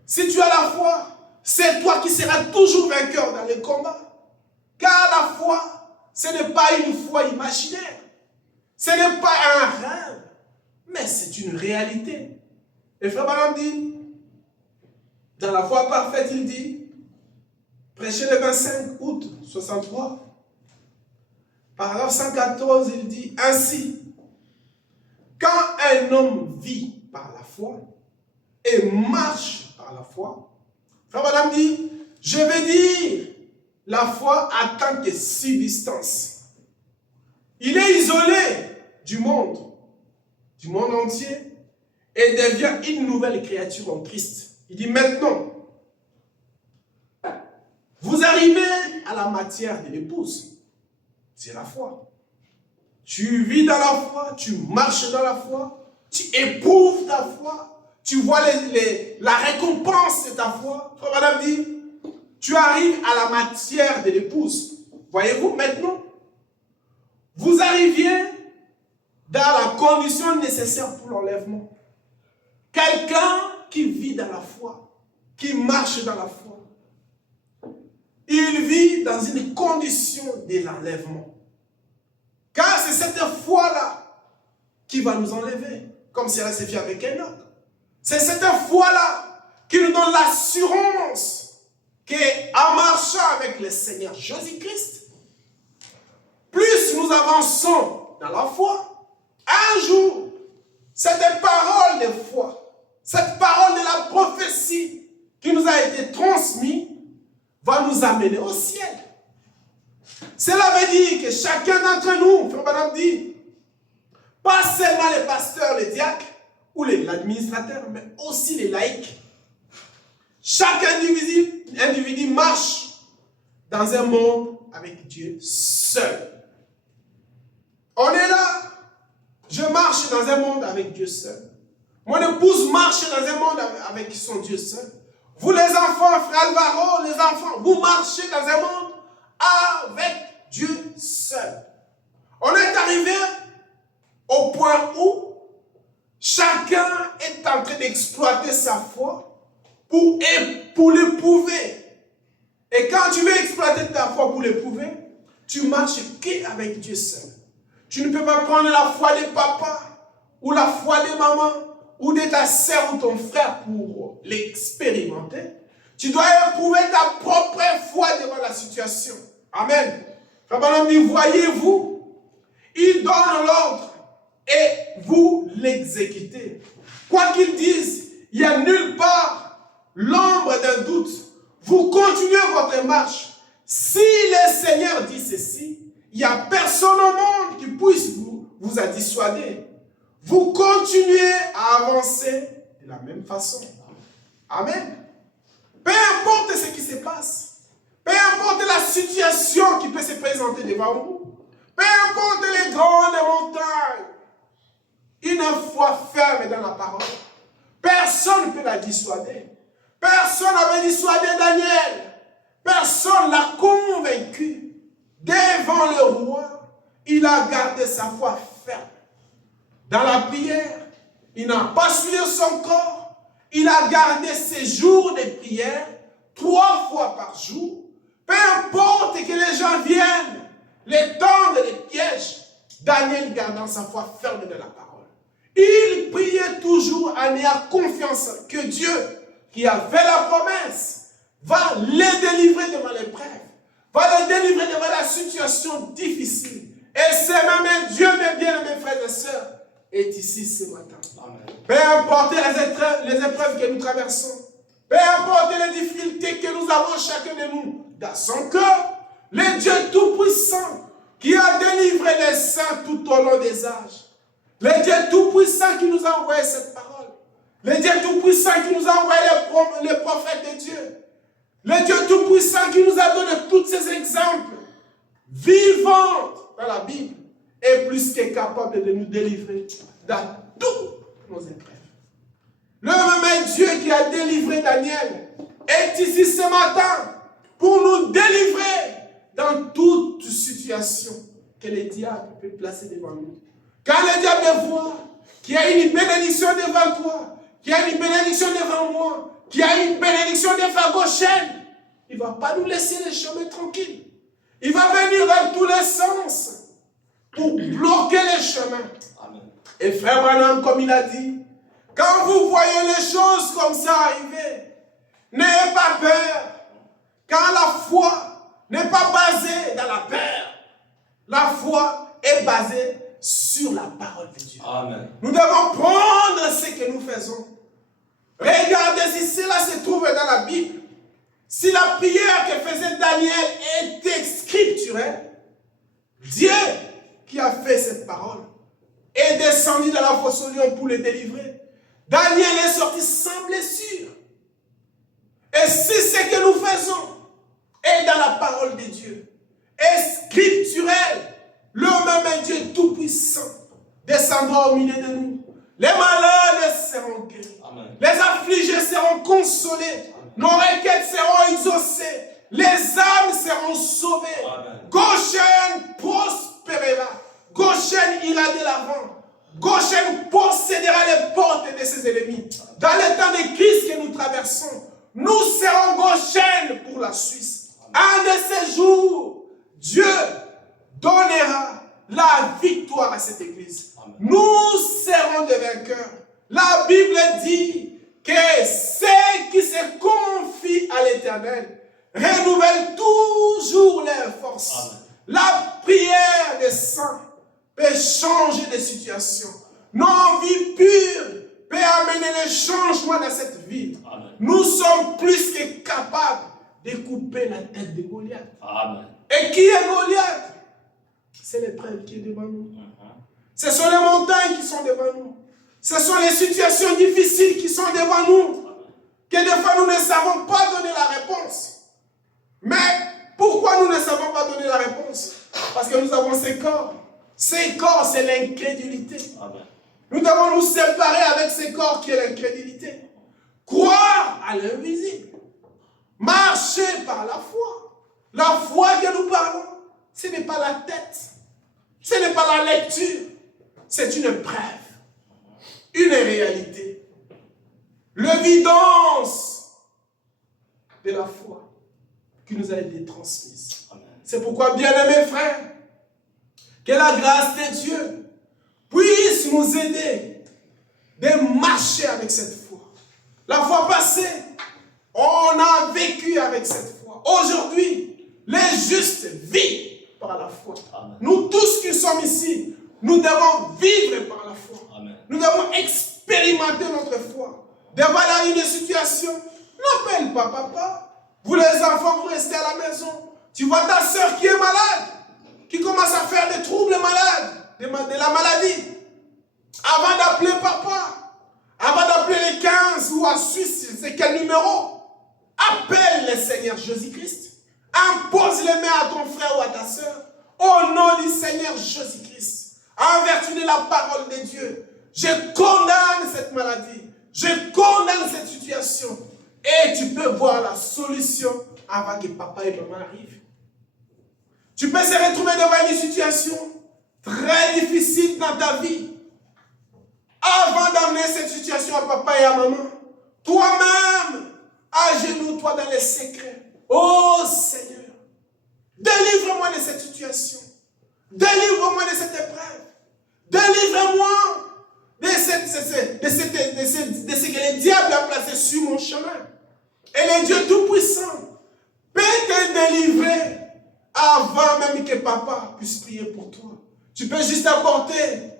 Si tu as la foi, c'est toi qui seras toujours vainqueur dans les combats. Car la foi, ce n'est pas une foi imaginaire. Ce n'est pas un rêve, mais c'est une réalité. Et Frère Branham dit, dans la foi parfaite, il dit, prêché le 25 août 63, paragraphe 114, il dit, ainsi, quand un homme vit par la foi et marche par la foi, Frère Branham dit, je vais dire la foi à tant que subsistance. Il est isolé du monde entier, et devient une nouvelle créature en Christ. Il dit maintenant, vous arrivez à la matière de l'épouse, c'est la foi. Tu vis dans la foi, tu marches dans la foi, tu éprouves ta foi, tu vois la récompense de ta foi. Frère Madame dit, tu arrives à la matière de l'épouse. Voyez-vous maintenant, vous arriviez dans la condition nécessaire pour l'enlèvement. Quelqu'un qui vit dans la foi, qui marche dans la foi, il vit dans une condition de l'enlèvement. Car c'est cette foi-là qui va nous enlever, comme si elle s'est fait avec Enoch. C'est cette foi-là qui nous donne l'assurance qu'en marchant avec le Seigneur Jésus-Christ, plus nous avançons dans la foi, un jour, cette parole de foi, cette parole de la prophétie qui nous a été transmise, va nous amener au ciel. Cela veut dire que chacun d'entre nous, Frère Branham dit, pas seulement les pasteurs, les diacres ou l'administrateur, mais aussi les laïcs. Chaque individu marche dans un monde avec Dieu seul. On est là, je marche dans un monde avec Dieu seul. Mon épouse marche dans un monde avec son Dieu seul. Vous les enfants, Frère Alvaro, les enfants, vous marchez dans un monde avec Dieu seul. On est arrivé au point où chacun est en train d'exploiter sa foi pour l'éprouver. Et quand tu veux exploiter ta foi pour l'éprouver, tu marches qu'avec Dieu seul. Tu ne peux pas prendre la foi des papas, ou la foi des mamans, ou de ta sœur ou ton frère pour l'expérimenter. Tu dois éprouver ta propre foi devant la situation. Amen. Frère dit, voyez-vous, il donne l'ordre et vous l'exécutez. Quoi qu'il dise, il n'y a nulle part l'ombre d'un doute. Vous continuez votre marche. Si le Seigneur dit ceci, il n'y a personne au monde qui puisse vous dissuader. Vous continuez à avancer de la même façon. Amen. Peu importe ce qui se passe, peu importe la situation qui peut se présenter devant vous, peu importe les grandes montagnes, une foi ferme dans la parole, personne ne peut la dissuader. Personne n'avait dissuadé Daniel. Personne ne l'a convaincu. Devant le roi, il a gardé sa foi ferme. Dans la prière, il n'a pas suivi son corps. Il a gardé ses jours de prière 3 fois par jour. Peu importe que les gens viennent, les tendent les pièges, Daniel gardant sa foi ferme de la parole. Il priait toujours en ayant confiance que Dieu, qui a fait la promesse, va les délivrer devant l'épreuve, va les délivrer devant la situation difficile. Et c'est même Dieu, mes bien-aimés frères et sœurs, est ici ce matin. Amen. Peu importe les épreuves que nous traversons, peu importe les difficultés que nous avons chacun de nous dans son cœur, le Dieu Tout-Puissant qui a délivré les saints tout au long des âges, le Dieu Tout-Puissant qui nous a envoyé cette parole, le Dieu Tout-Puissant qui nous a envoyé les prophètes de Dieu, le Dieu Tout-Puissant qui nous a donné tous ces exemples vivants dans la Bible, est plus que capable de nous délivrer dans toutes nos épreuves. Le même Dieu qui a délivré Daniel est ici ce matin pour nous délivrer dans toute situation que le diable peut placer devant nous. Quand le diable voit qu'il y a une bénédiction devant toi, qu'il y a une bénédiction devant moi, qu'il y a une bénédiction devant Goshen, il ne va pas nous laisser les chemins tranquilles. Il va venir dans tous les sens pour bloquer les chemins. Amen. Et frère Branham, comme il a dit, quand vous voyez les choses comme ça arriver, n'ayez pas peur. Car la foi n'est pas basée dans la peur. La foi est basée sur la parole de Dieu. Amen. Nous devons prendre ce que nous faisons. Regardez si cela se trouve dans la Bible. Si la prière que faisait Daniel était scripturelle, Dieu qui a fait cette parole est descendu dans la fosse au lion pour le délivrer. Daniel est sorti sans blessure. Et si ce que nous faisons est dans la parole de Dieu, est scripturel, le même Dieu tout-puissant descendra au milieu de nous. Les malades seront guéris. Amen. Les affligés seront consolés. Amen. Nos requêtes seront exaucées. Les âmes seront sauvées. Amen. Goshen prospérera. Goshen ira de l'avant. Goshen possédera les portes de ses ennemis. Dans le temps de crise que nous traversons, nous serons Goshen pour la Suisse. Un de ces jours, Dieu donnera la victoire à cette église. Amen. Nous serons des vainqueurs. La Bible dit que ceux qui se confient à l'Éternel renouvellent toujours leurs forces. Amen. La prière des saints peut changer de situation. Nos vies pures peut amener les changements dans cette vie. Amen. Nous sommes plus que capables de couper la tête de Goliath. Amen. Et qui est Goliath? C'est l'épreuve qui est devant nous. Ce sont les montagnes qui sont devant nous. Ce sont les situations difficiles qui sont devant nous. Que des fois nous ne savons pas donner la réponse. Mais pourquoi nous ne savons pas donner la réponse? Parce que nous avons ces corps. Ces corps, c'est l'incrédulité. Nous devons nous séparer avec ces corps qui est l'incrédulité. Croire à l'invisible. Marcher par la foi. La foi que nous parlons, ce n'est pas la tête. Ce n'est pas la lecture. C'est une preuve. Une réalité. L'évidence de la foi. qui nous a été transmise. C'est pourquoi, bien-aimés frères, que la grâce de Dieu puisse nous aider de marcher avec cette foi. La fois passée, on a vécu avec cette foi. Aujourd'hui, les justes vivent par la foi. Amen. Nous tous qui sommes ici, nous devons vivre par la foi. Amen. Nous devons expérimenter notre foi. Devant une situation, n'appelle pas papa. Vous les enfants, vous restez à la maison. Tu vois ta soeur qui est malade, qui commence à faire des troubles malades, de la maladie. Avant d'appeler papa, avant d'appeler les 15 ou à Suisse, c'est quel numéro? Appelle le Seigneur Jésus-Christ. Impose les mains à ton frère ou à ta soeur. Au nom du Seigneur Jésus-Christ. En vertu de la parole de Dieu. Je condamne cette maladie. Je condamne cette situation. Et tu peux voir la solution avant que papa et maman arrivent. Tu peux se retrouver devant une situation très difficile dans ta vie. Avant d'amener cette situation à papa et à maman, toi-même, agenouille-toi dans les secrets. Oh Seigneur, délivre-moi de cette situation. Délivre-moi de cette épreuve. Délivre-moi de ce que le diable a placé sur mon chemin. Et le Dieu Tout-Puissant peut te délivrer avant même que papa puisse prier pour toi. Tu peux juste apporter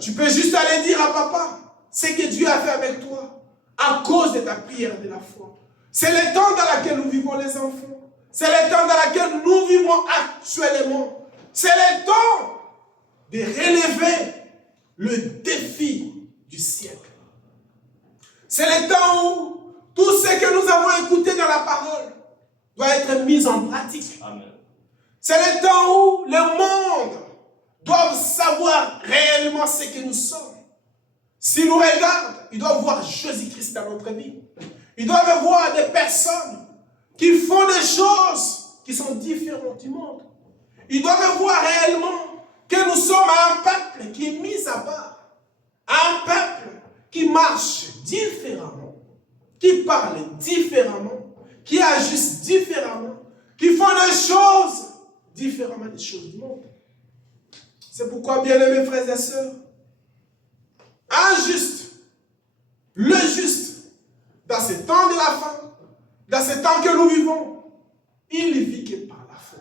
tu peux juste aller dire à papa ce que Dieu a fait avec toi à cause de ta prière de la foi. C'est le temps dans lequel nous vivons les enfants. C'est le temps dans lequel nous vivons actuellement. C'est le temps de relever le défi du siècle. C'est le temps où tout ce que nous avons écouté dans la parole doit être mis en pratique. Amen. C'est le temps où le monde doit savoir réellement ce que nous sommes. S'ils nous regardent, ils doivent voir Jésus-Christ dans notre vie. Ils doivent voir des personnes qui font des choses qui sont différentes du monde. Ils doivent voir réellement que nous sommes un peuple qui est mis à part. Un peuple qui marche différemment, qui parle différemment, qui agisse différemment, qui font des choses différemment des choses du monde. C'est pourquoi, bien-aimés frères et sœurs, un juste, le juste, dans ce temps de la fin, dans ce temps que nous vivons, il vit que par la foi.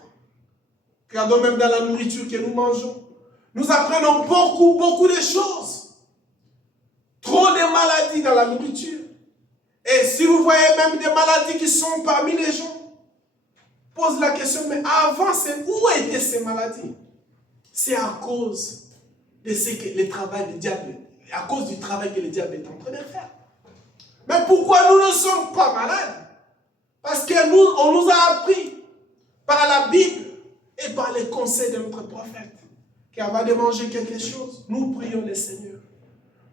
Regardons même dans la nourriture que nous mangeons. Nous apprenons beaucoup de choses. Trop de maladies dans la nourriture. Et si vous voyez même des maladies qui sont parmi les gens, pose la question, mais avant, où étaient ces maladies? C'est à cause de ce que le travail du diable, à cause du travail que le diable est en train de faire. Mais pourquoi nous ne sommes pas malades? Parce que on nous a appris par la Bible et par les conseils de notre prophète qu'avant de manger quelque chose, nous prions le Seigneur.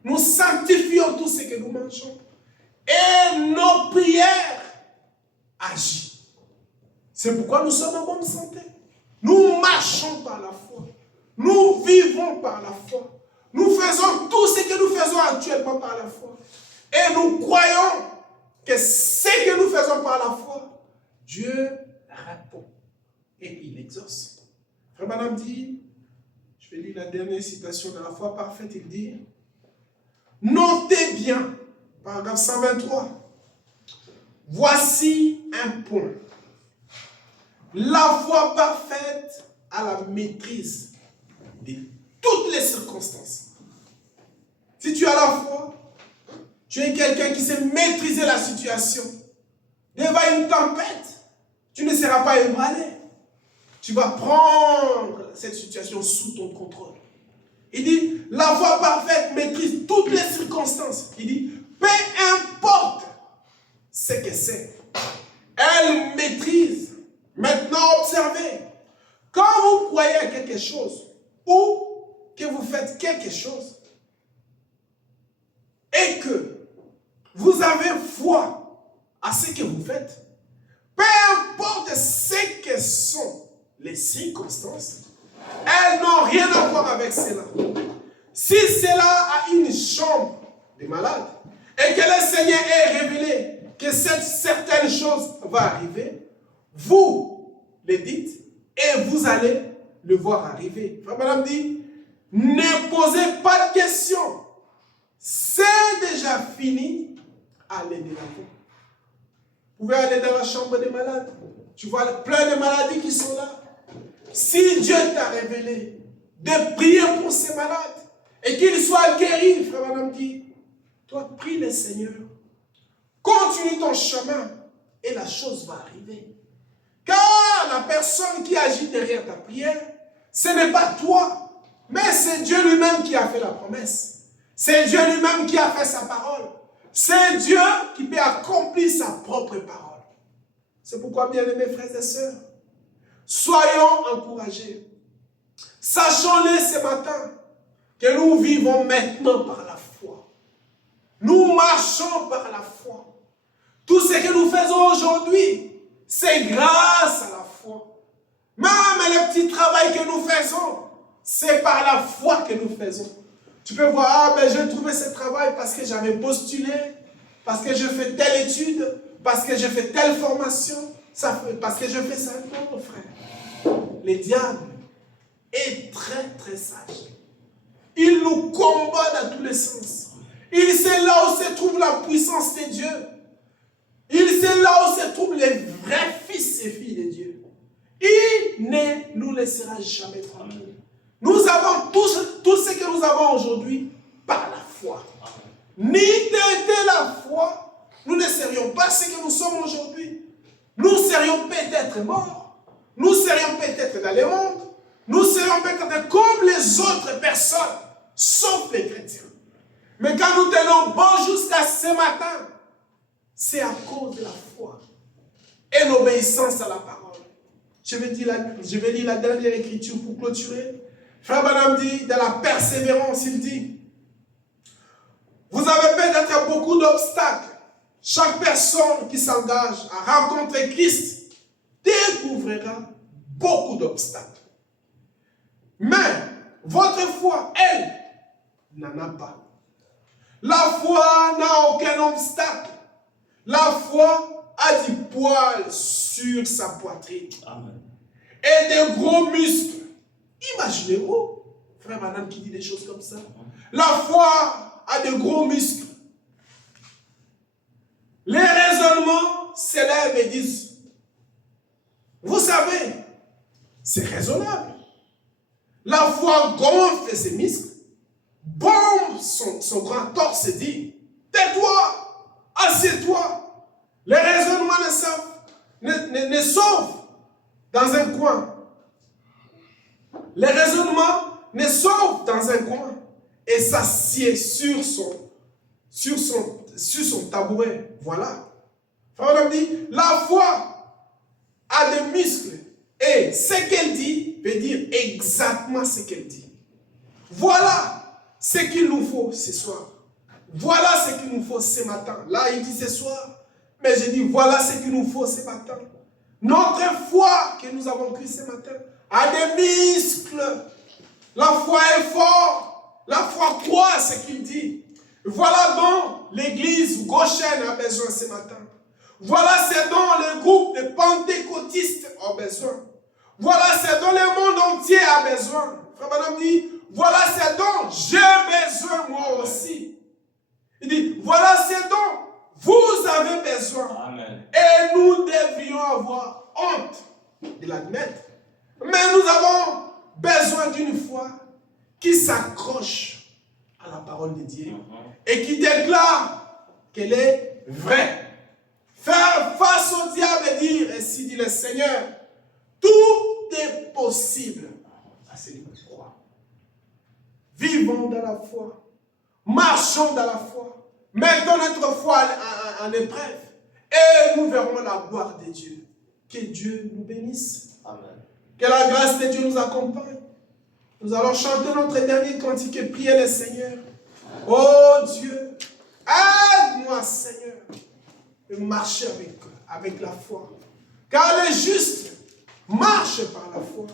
Nous sanctifions tout ce que nous mangeons. Et nos prières agissent. C'est pourquoi nous sommes en bonne santé. Nous marchons par la foi. Nous vivons par la foi. Nous faisons tout ce que nous faisons actuellement par la foi. Et nous croyons que ce que nous faisons par la foi, Dieu répond. Et il exauce. Frère Madame dit, je vais lire la dernière citation de la foi parfaite, il dit, notez bien, paragraphe 123, voici un point. La foi parfaite a la maîtrise de toutes les circonstances. Si tu as la foi, tu es quelqu'un qui sait maîtriser la situation. Devant une tempête, tu ne seras pas ébranlé. Tu vas prendre cette situation sous ton contrôle. Il dit, la foi parfaite maîtrise toutes les circonstances. Il dit, peu importe ce que c'est. Elle maîtrise. Maintenant, observez. Quand vous croyez à quelque chose, ou que vous faites quelque chose, et que vous avez foi à ce que vous faites, peu importe ce que sont les circonstances, elles n'ont rien à voir avec cela. Si cela a une chambre de malade, et que le Seigneur ait révélé que cette certaine chose va arriver, vous le dites et vous allez le voir arriver. Frère Madame dit, ne posez pas de questions. C'est déjà fini. Allez de l'avant. Vous pouvez aller dans la chambre des malades. Tu vois plein de maladies qui sont là. Si Dieu t'a révélé de prier pour ces malades et qu'ils soient guéris, frère Madame dit, toi prie le Seigneur. Continue ton chemin et la chose va arriver. Car la personne qui agit derrière ta prière, ce n'est pas toi, mais c'est Dieu lui-même qui a fait la promesse. C'est Dieu lui-même qui a fait sa parole. C'est Dieu qui peut accomplir sa propre parole. C'est pourquoi, bien-aimés frères et sœurs, soyons encouragés. Sachons-le ce matin que nous vivons maintenant par la foi. Nous marchons par la foi. Tout ce que nous faisons aujourd'hui, c'est grâce à la foi. Même le petit travail que nous faisons, c'est par la foi que nous faisons. Tu peux voir, ah ben j'ai trouvé ce travail parce que j'avais postulé, parce que je fais telle étude, parce que je fais telle formation, parce que je fais ça. Non, mon frère. Le diable est très très sage. Il nous combat dans tous les sens. Il sait là où se trouve la puissance de Dieu. Il sait là où se trouvent les vrais fils et filles de Dieu. Il ne nous laissera jamais tranquilles. Nous avons tout ce que nous avons aujourd'hui par la foi. Ni de la foi, nous ne serions pas ce que nous sommes aujourd'hui. Nous serions peut-être morts. Nous serions peut-être dans le monde. Nous serions peut-être comme les autres personnes, sauf les chrétiens. Mais quand nous tenons bon jusqu'à ce matin, c'est à cause de la foi et l'obéissance à la parole. Je vais lire la dernière écriture pour clôturer. Frère Branham dit, dans la persévérance, il dit, vous avez peut-être beaucoup d'obstacles. Chaque personne qui s'engage à rencontrer Christ découvrira beaucoup d'obstacles. Mais votre foi, elle, n'en a pas. La foi n'a aucun obstacle. La foi a du poil sur sa poitrine. Amen. Et des gros muscles. Imaginez-vous, frère Madame qui dit des choses comme ça. La foi a de gros muscles. Les raisonnements s'élèvent et disent, vous savez, c'est raisonnable. La foi gonfle ses muscles, bombe son grand torse et dit, tais-toi, assieds-toi. Les raisonnements ne sauvent dans un coin. Les raisonnements ne sauvent dans un coin et s'assied sur son tabouret. Voilà. Frère dit, la foi a des muscles et ce qu'elle dit veut dire exactement ce qu'elle dit. Voilà ce qu'il nous faut ce soir. Voilà ce qu'il nous faut ce matin. Là, il dit ce soir, mais je dis voilà ce qu'il nous faut ce matin. Notre foi que nous avons cru ce matin a des muscles. La foi est forte. La foi croit ce qu'il dit. Voilà dont l'église gauchenne a besoin ce matin. Voilà ce dont le groupe de pentecôtistes a besoin. Voilà ce dont le monde entier a besoin. Frère Madame dit, voilà ce dont j'ai besoin moi aussi. Il dit, voilà ce dont vous avez besoin. Amen. Et nous devions avoir honte de l'admettre. Mais nous avons besoin d'une foi qui s'accroche à la parole de Dieu et qui déclare qu'elle est vraie. Faire face au diable et dire, ainsi dit le Seigneur, tout est possible à celui qui croit. Vivons dans la foi, marchons dans la foi, mettons notre foi en épreuve et nous verrons la gloire de Dieu. Que Dieu nous bénisse. Amen. Que la grâce de Dieu nous accompagne. Nous allons chanter notre dernier cantique et prier le Seigneur. Oh Dieu, aide-moi Seigneur de marcher avec la foi. Car les justes marchent par la foi.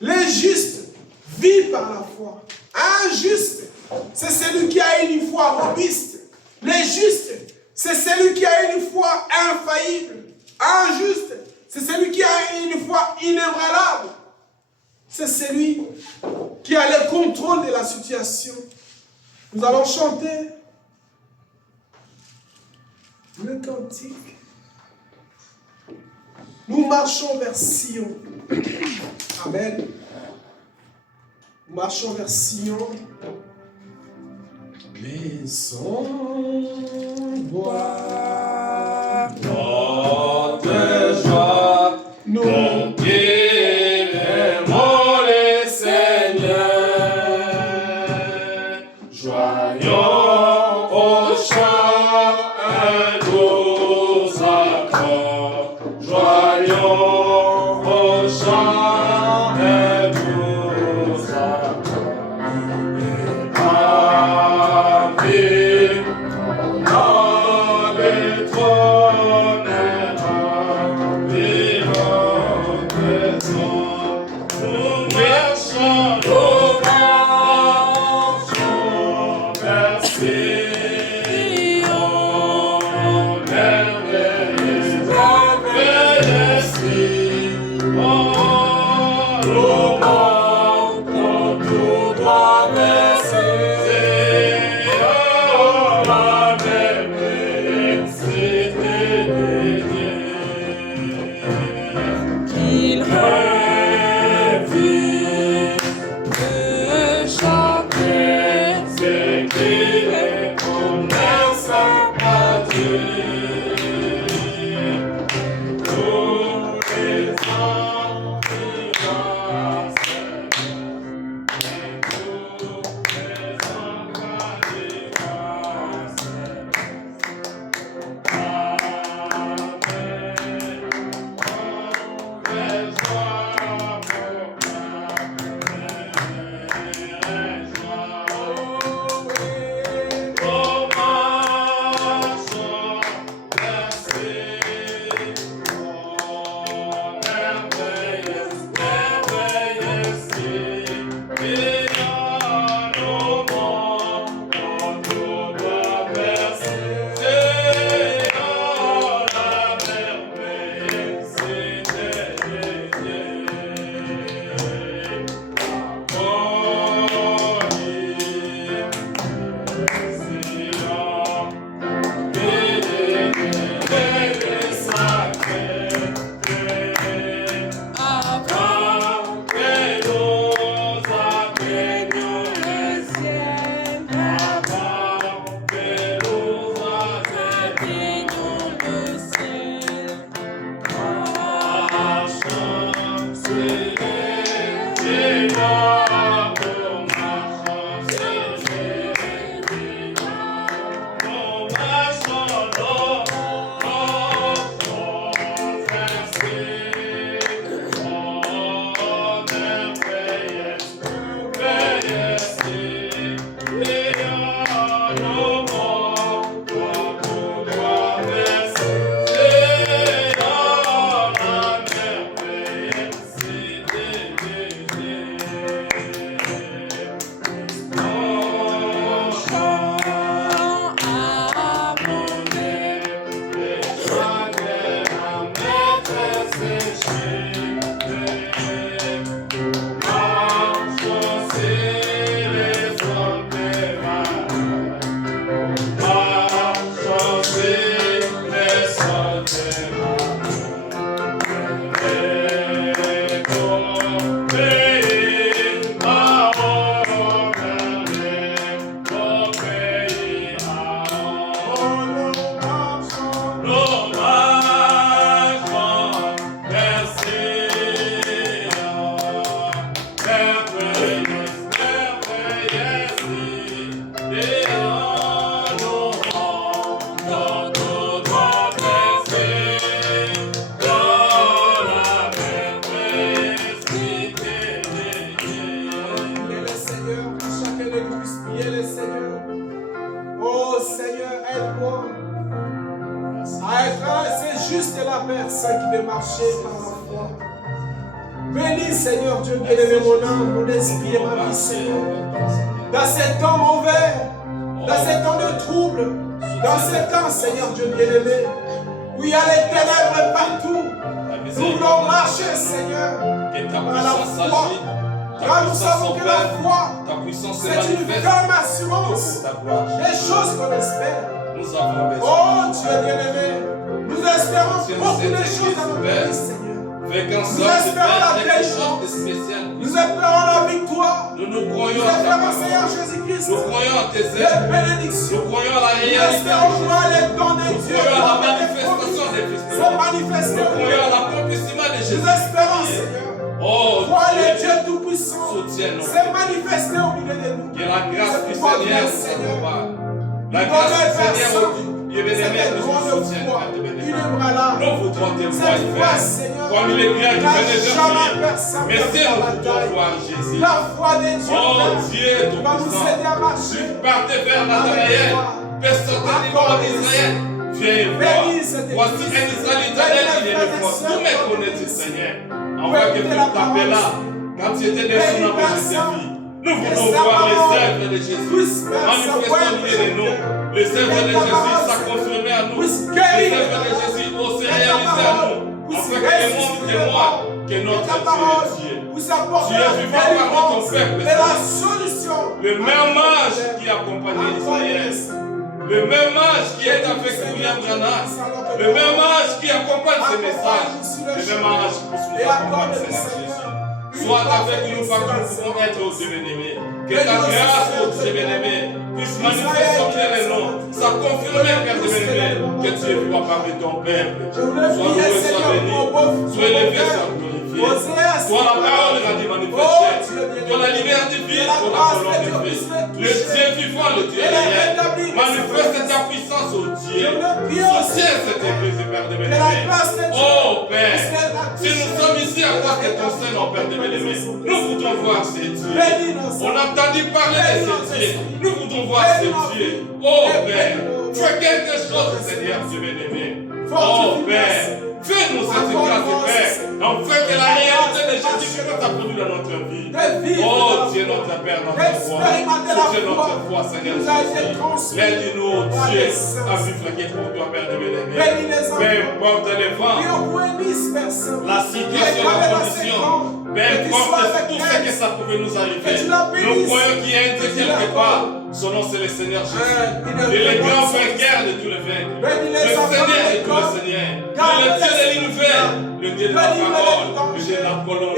Les justes vivent par la foi. Un juste, c'est celui qui a une foi robuste. Les justes, C'est celui qui a une foi infaillible, injuste. C'est celui qui a une foi inébranlable. C'est celui qui a le contrôle de la situation. Nous allons chanter le cantique. Nous marchons vers Sion. Amen. Nous marchons vers Sion. Maison gloire. Notre joie, nous aimons le Seigneur. Joyons au chant un doux accord. Joyons au chant un doux accord. Ave, dans le trône, ave, notre sang. Nous marchons vers Sion, merveilleuse Sion. Oh, le monde, tout doit verser. Qu'il revit de chanter Ce qu'il est connaissant à Dieu. Tous les ans qui passent, et tous les enfants qui passent. juste la personne qui veut marcher par la foi. Bénis, Seigneur Dieu bien-aimé, mon âme, mon esprit et ma vie, Seigneur. Dans ces temps mauvais, dans ces temps de trouble, Dans ces temps, Seigneur Dieu bien-aimé, où il y a les ténèbres partout, nous voulons marcher, Seigneur, par la foi. Car nous savons que la foi, c'est une ferme assurance des choses qu'on espère. Nous avons besoin. Oh Dieu bien-aimé, nous espérons beaucoup de choses dans notre vie, Seigneur. Nous espérons la délivrance. Nous espérons la victoire. Nous croyons Nous à ta espérons, parole. Seigneur Jésus-Christ, Nous croyons à tes les œuvres. bénédictions. Nous croyons à la Nous réalité. espérons voir les dons de Nous Dieu croyons à la qui manifestation des fils de se Dieu. manifester. Nous croyons à l'accomplissement de Nous Jésus. espérons, Seigneur, Oh, voir les Dieu, dieux tout-puissants soutiens-nous. se manifester au milieu de nous. Que la grâce du C'est pourquoi, Seigneur nous Seigneur, accompagne. La nous grâce donnons du Seigneur, personne. Dieu bien-aimé, Cette nous grande soutienne, foi, Père de il bénédiction. est là. Nous voudrons te voir Cette y foi, faire. Seigneur, Comme il est bien qui n'a venait de jamais fuir. personne Mais si dans nous la voulons bataille. voir Jésus. La foi de Dieu, Oh Père, Dieu va nous tout-puissant. aider à marcher. Tu partais vers Nathanaël. Personne ne dit Encore d'Israël. Viens et vois. Bénis cette Voici église. un Israël éternel qui est de force. Tous mes connaissent du Seigneur. Envoie quelqu'un taper là. Quand tu étais dans son nom, je t'ai vu. Nous voulons voir les œuvres de Jésus. Manifestons-nous de nous. Les œuvres de Jésus s'accomplissent à nous. Les œuvres de Jésus se réalisent à nous. Afin que le monde témoigne que notre Dieu est Dieu. Vous apportez Tu es vivant parmi ton peuple, et la solution. Le même âge qui accompagnait Israël. Le même âge qui est avec William Branham. Le même âge qui accompagne ce message. Le même âge qui nous accompagne, Seigneur Jésus. Sois avec nous partout nous pouvons être aux yeux bien-aimés. Que ta grâce, ô Dieu bien-aimé, puisse manifester sur les noms. Ça confirme, Père de bien-aimé, que tu es vivant parmi ton peuple. Sois loué, sois béni. Sois élevé, sois glorifié. Toi la parole rendue manifestée. Toi la lumière divine, toi la colonne de vie. Le Dieu vivant, le Dieu réel. Manifeste ta puissance, ô Dieu. Soutiens cette église, Père de bien-aimé. Oh Père, si nous sommes ici à cause de ton Saint-Nom, Père de bien-aimé, nous voudrons voir ces dieux. On a entendu parler de ces dieux. Nous voudrons voir ces dieux. Oh Père, fais quelque chose, Seigneur Dieu bien-aimé. Oh Père, fais-nous cette grâce, Père, afin que la réalité de Jésus-Christ s'accomplisse dans notre vie. Oh Dieu, notre Père, notre foi. Soutiens notre foi, Seigneur Jésus. Aide-nous, Dieu, à vivre pour toi, Père de bien-aimé. Peu importe les vents, la situation, la condition, peu importe tout ce que ça pouvait nous arriver, nous croyons qu'il y a un Dieu quelque part. Son nom c'est le Seigneur Jésus. Il est le grand vainqueur de tous les vaincus. Le Seigneur de tous les seigneurs. Le Dieu de l'univers. Le Dieu de la parole. Le Dieu de la colonne.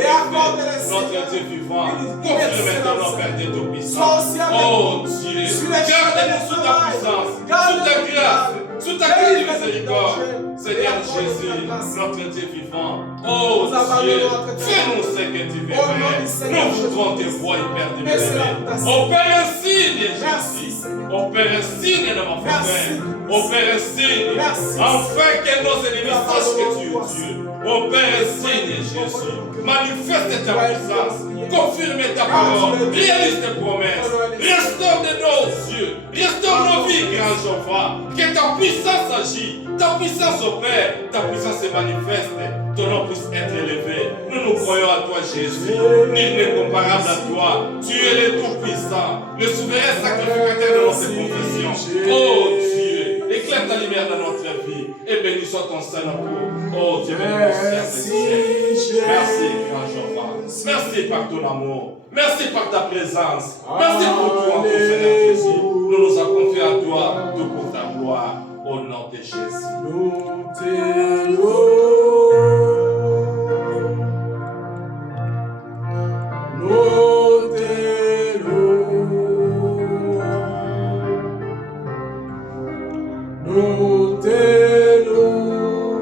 Notre Dieu vivant. Confirme maintenant, Père Dieu Tout-Puissant. Oh Dieu. Garde-nous sous ta puissance. Sous ta grâce. Sous ta grâce de miséricorde. Seigneur Jésus, notre Dieu vivant. Oh Dieu, fais-nous ce que tu veux faire. Nous voudrons te voir, Père de bien-aimé. Opère un signe, Jésus. Opère un signe dans ma famille. Opère un signe. Afin que nos ennemis sachent que tu es Dieu. Opère un signe, Jésus. Manifeste ta puissance. Confirme ta parole. Réalise tes promesses. Restaure de nos yeux. Restaure nos vies, grand Jéhovah. Que ta puissance agit. Ta puissance opère, ta puissance se manifeste, ton nom puisse être élevé. Nous nous croyons à toi, Jésus. Nul n'est comparable à toi. Tu es le Tout-Puissant, le souverain sacrificateur de notre confession. Oh Dieu, éclaire ta lumière dans notre vie et béni soit ton Saint-Nom. Oh Dieu, merci. Merci, grand Jéhovah. Merci par ton amour. Merci par ta présence. Merci pour toi, ton Seigneur Jésus. Nous nous avons confié à toi, tout pour ta gloire. Au nom de Jésus. Nous te louons. Nous te louons. Nous te louons.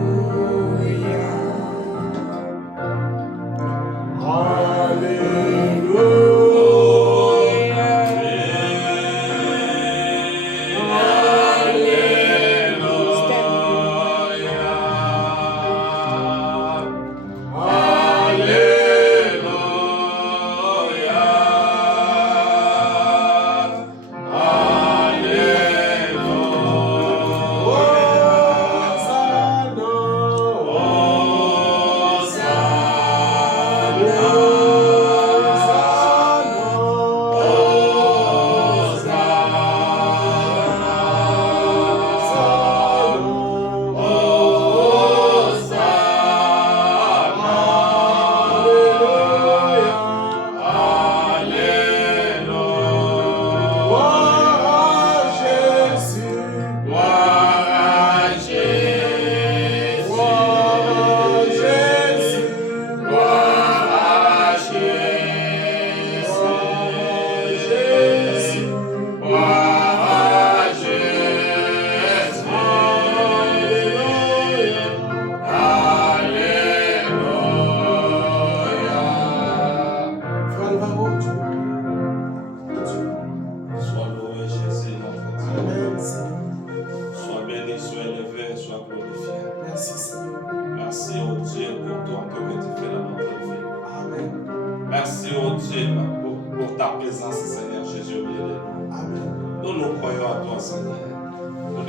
Alléluia. Alléluia.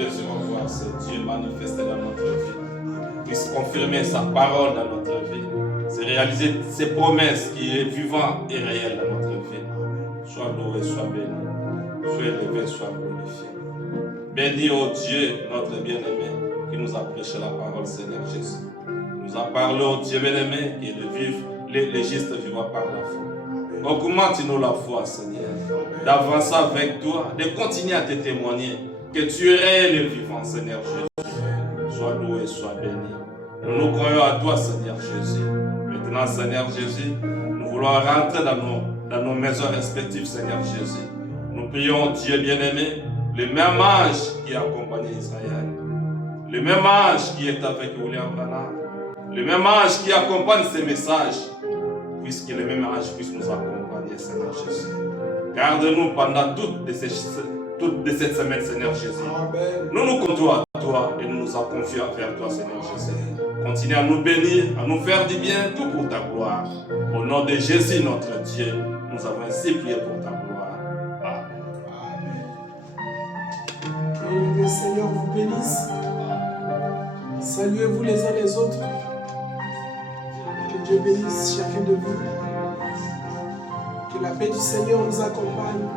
désirons voir ce Dieu manifesté dans notre vie, puisse confirmer sa parole dans notre vie, c'est réaliser ses promesses qui est vivant et réel dans notre vie. Sois loué, sois béni, sois élevé, sois glorifié. Bénis, ô Dieu, notre bien-aimé, qui nous a prêché la parole, Seigneur Jésus. Nous a parlé, ô Dieu bien-aimé, qui est de vivre, les justes vivant par la foi. Augmente-nous la foi, Seigneur, d'avancer avec toi, de continuer à te témoigner que tu es réel et vivant, Seigneur Jésus. Sois loué, sois béni. Nous croyons à toi, Seigneur Jésus. Maintenant, Seigneur Jésus, nous voulons rentrer dans nos maisons respectives, Seigneur Jésus. Nous prions, Dieu bien-aimé, le même ange qui a accompagné Israël, le même ange qui est avec William Branham, le même ange qui accompagne ces messages, puisque le même ange puisse nous accompagner, Seigneur Jésus. Garde-nous pendant toute cette semaine, Seigneur Jésus. Nous nous comptons à toi et nous nous en confions vers toi, Seigneur Jésus. Continue à nous bénir, à nous faire du bien, tout pour ta gloire. Au nom de Jésus, notre Dieu, nous avons ainsi prié pour ta gloire. Amen. Que le Seigneur vous bénisse. Saluez-vous les uns les autres. Que Dieu bénisse chacun de vous. Que la paix du Seigneur nous accompagne.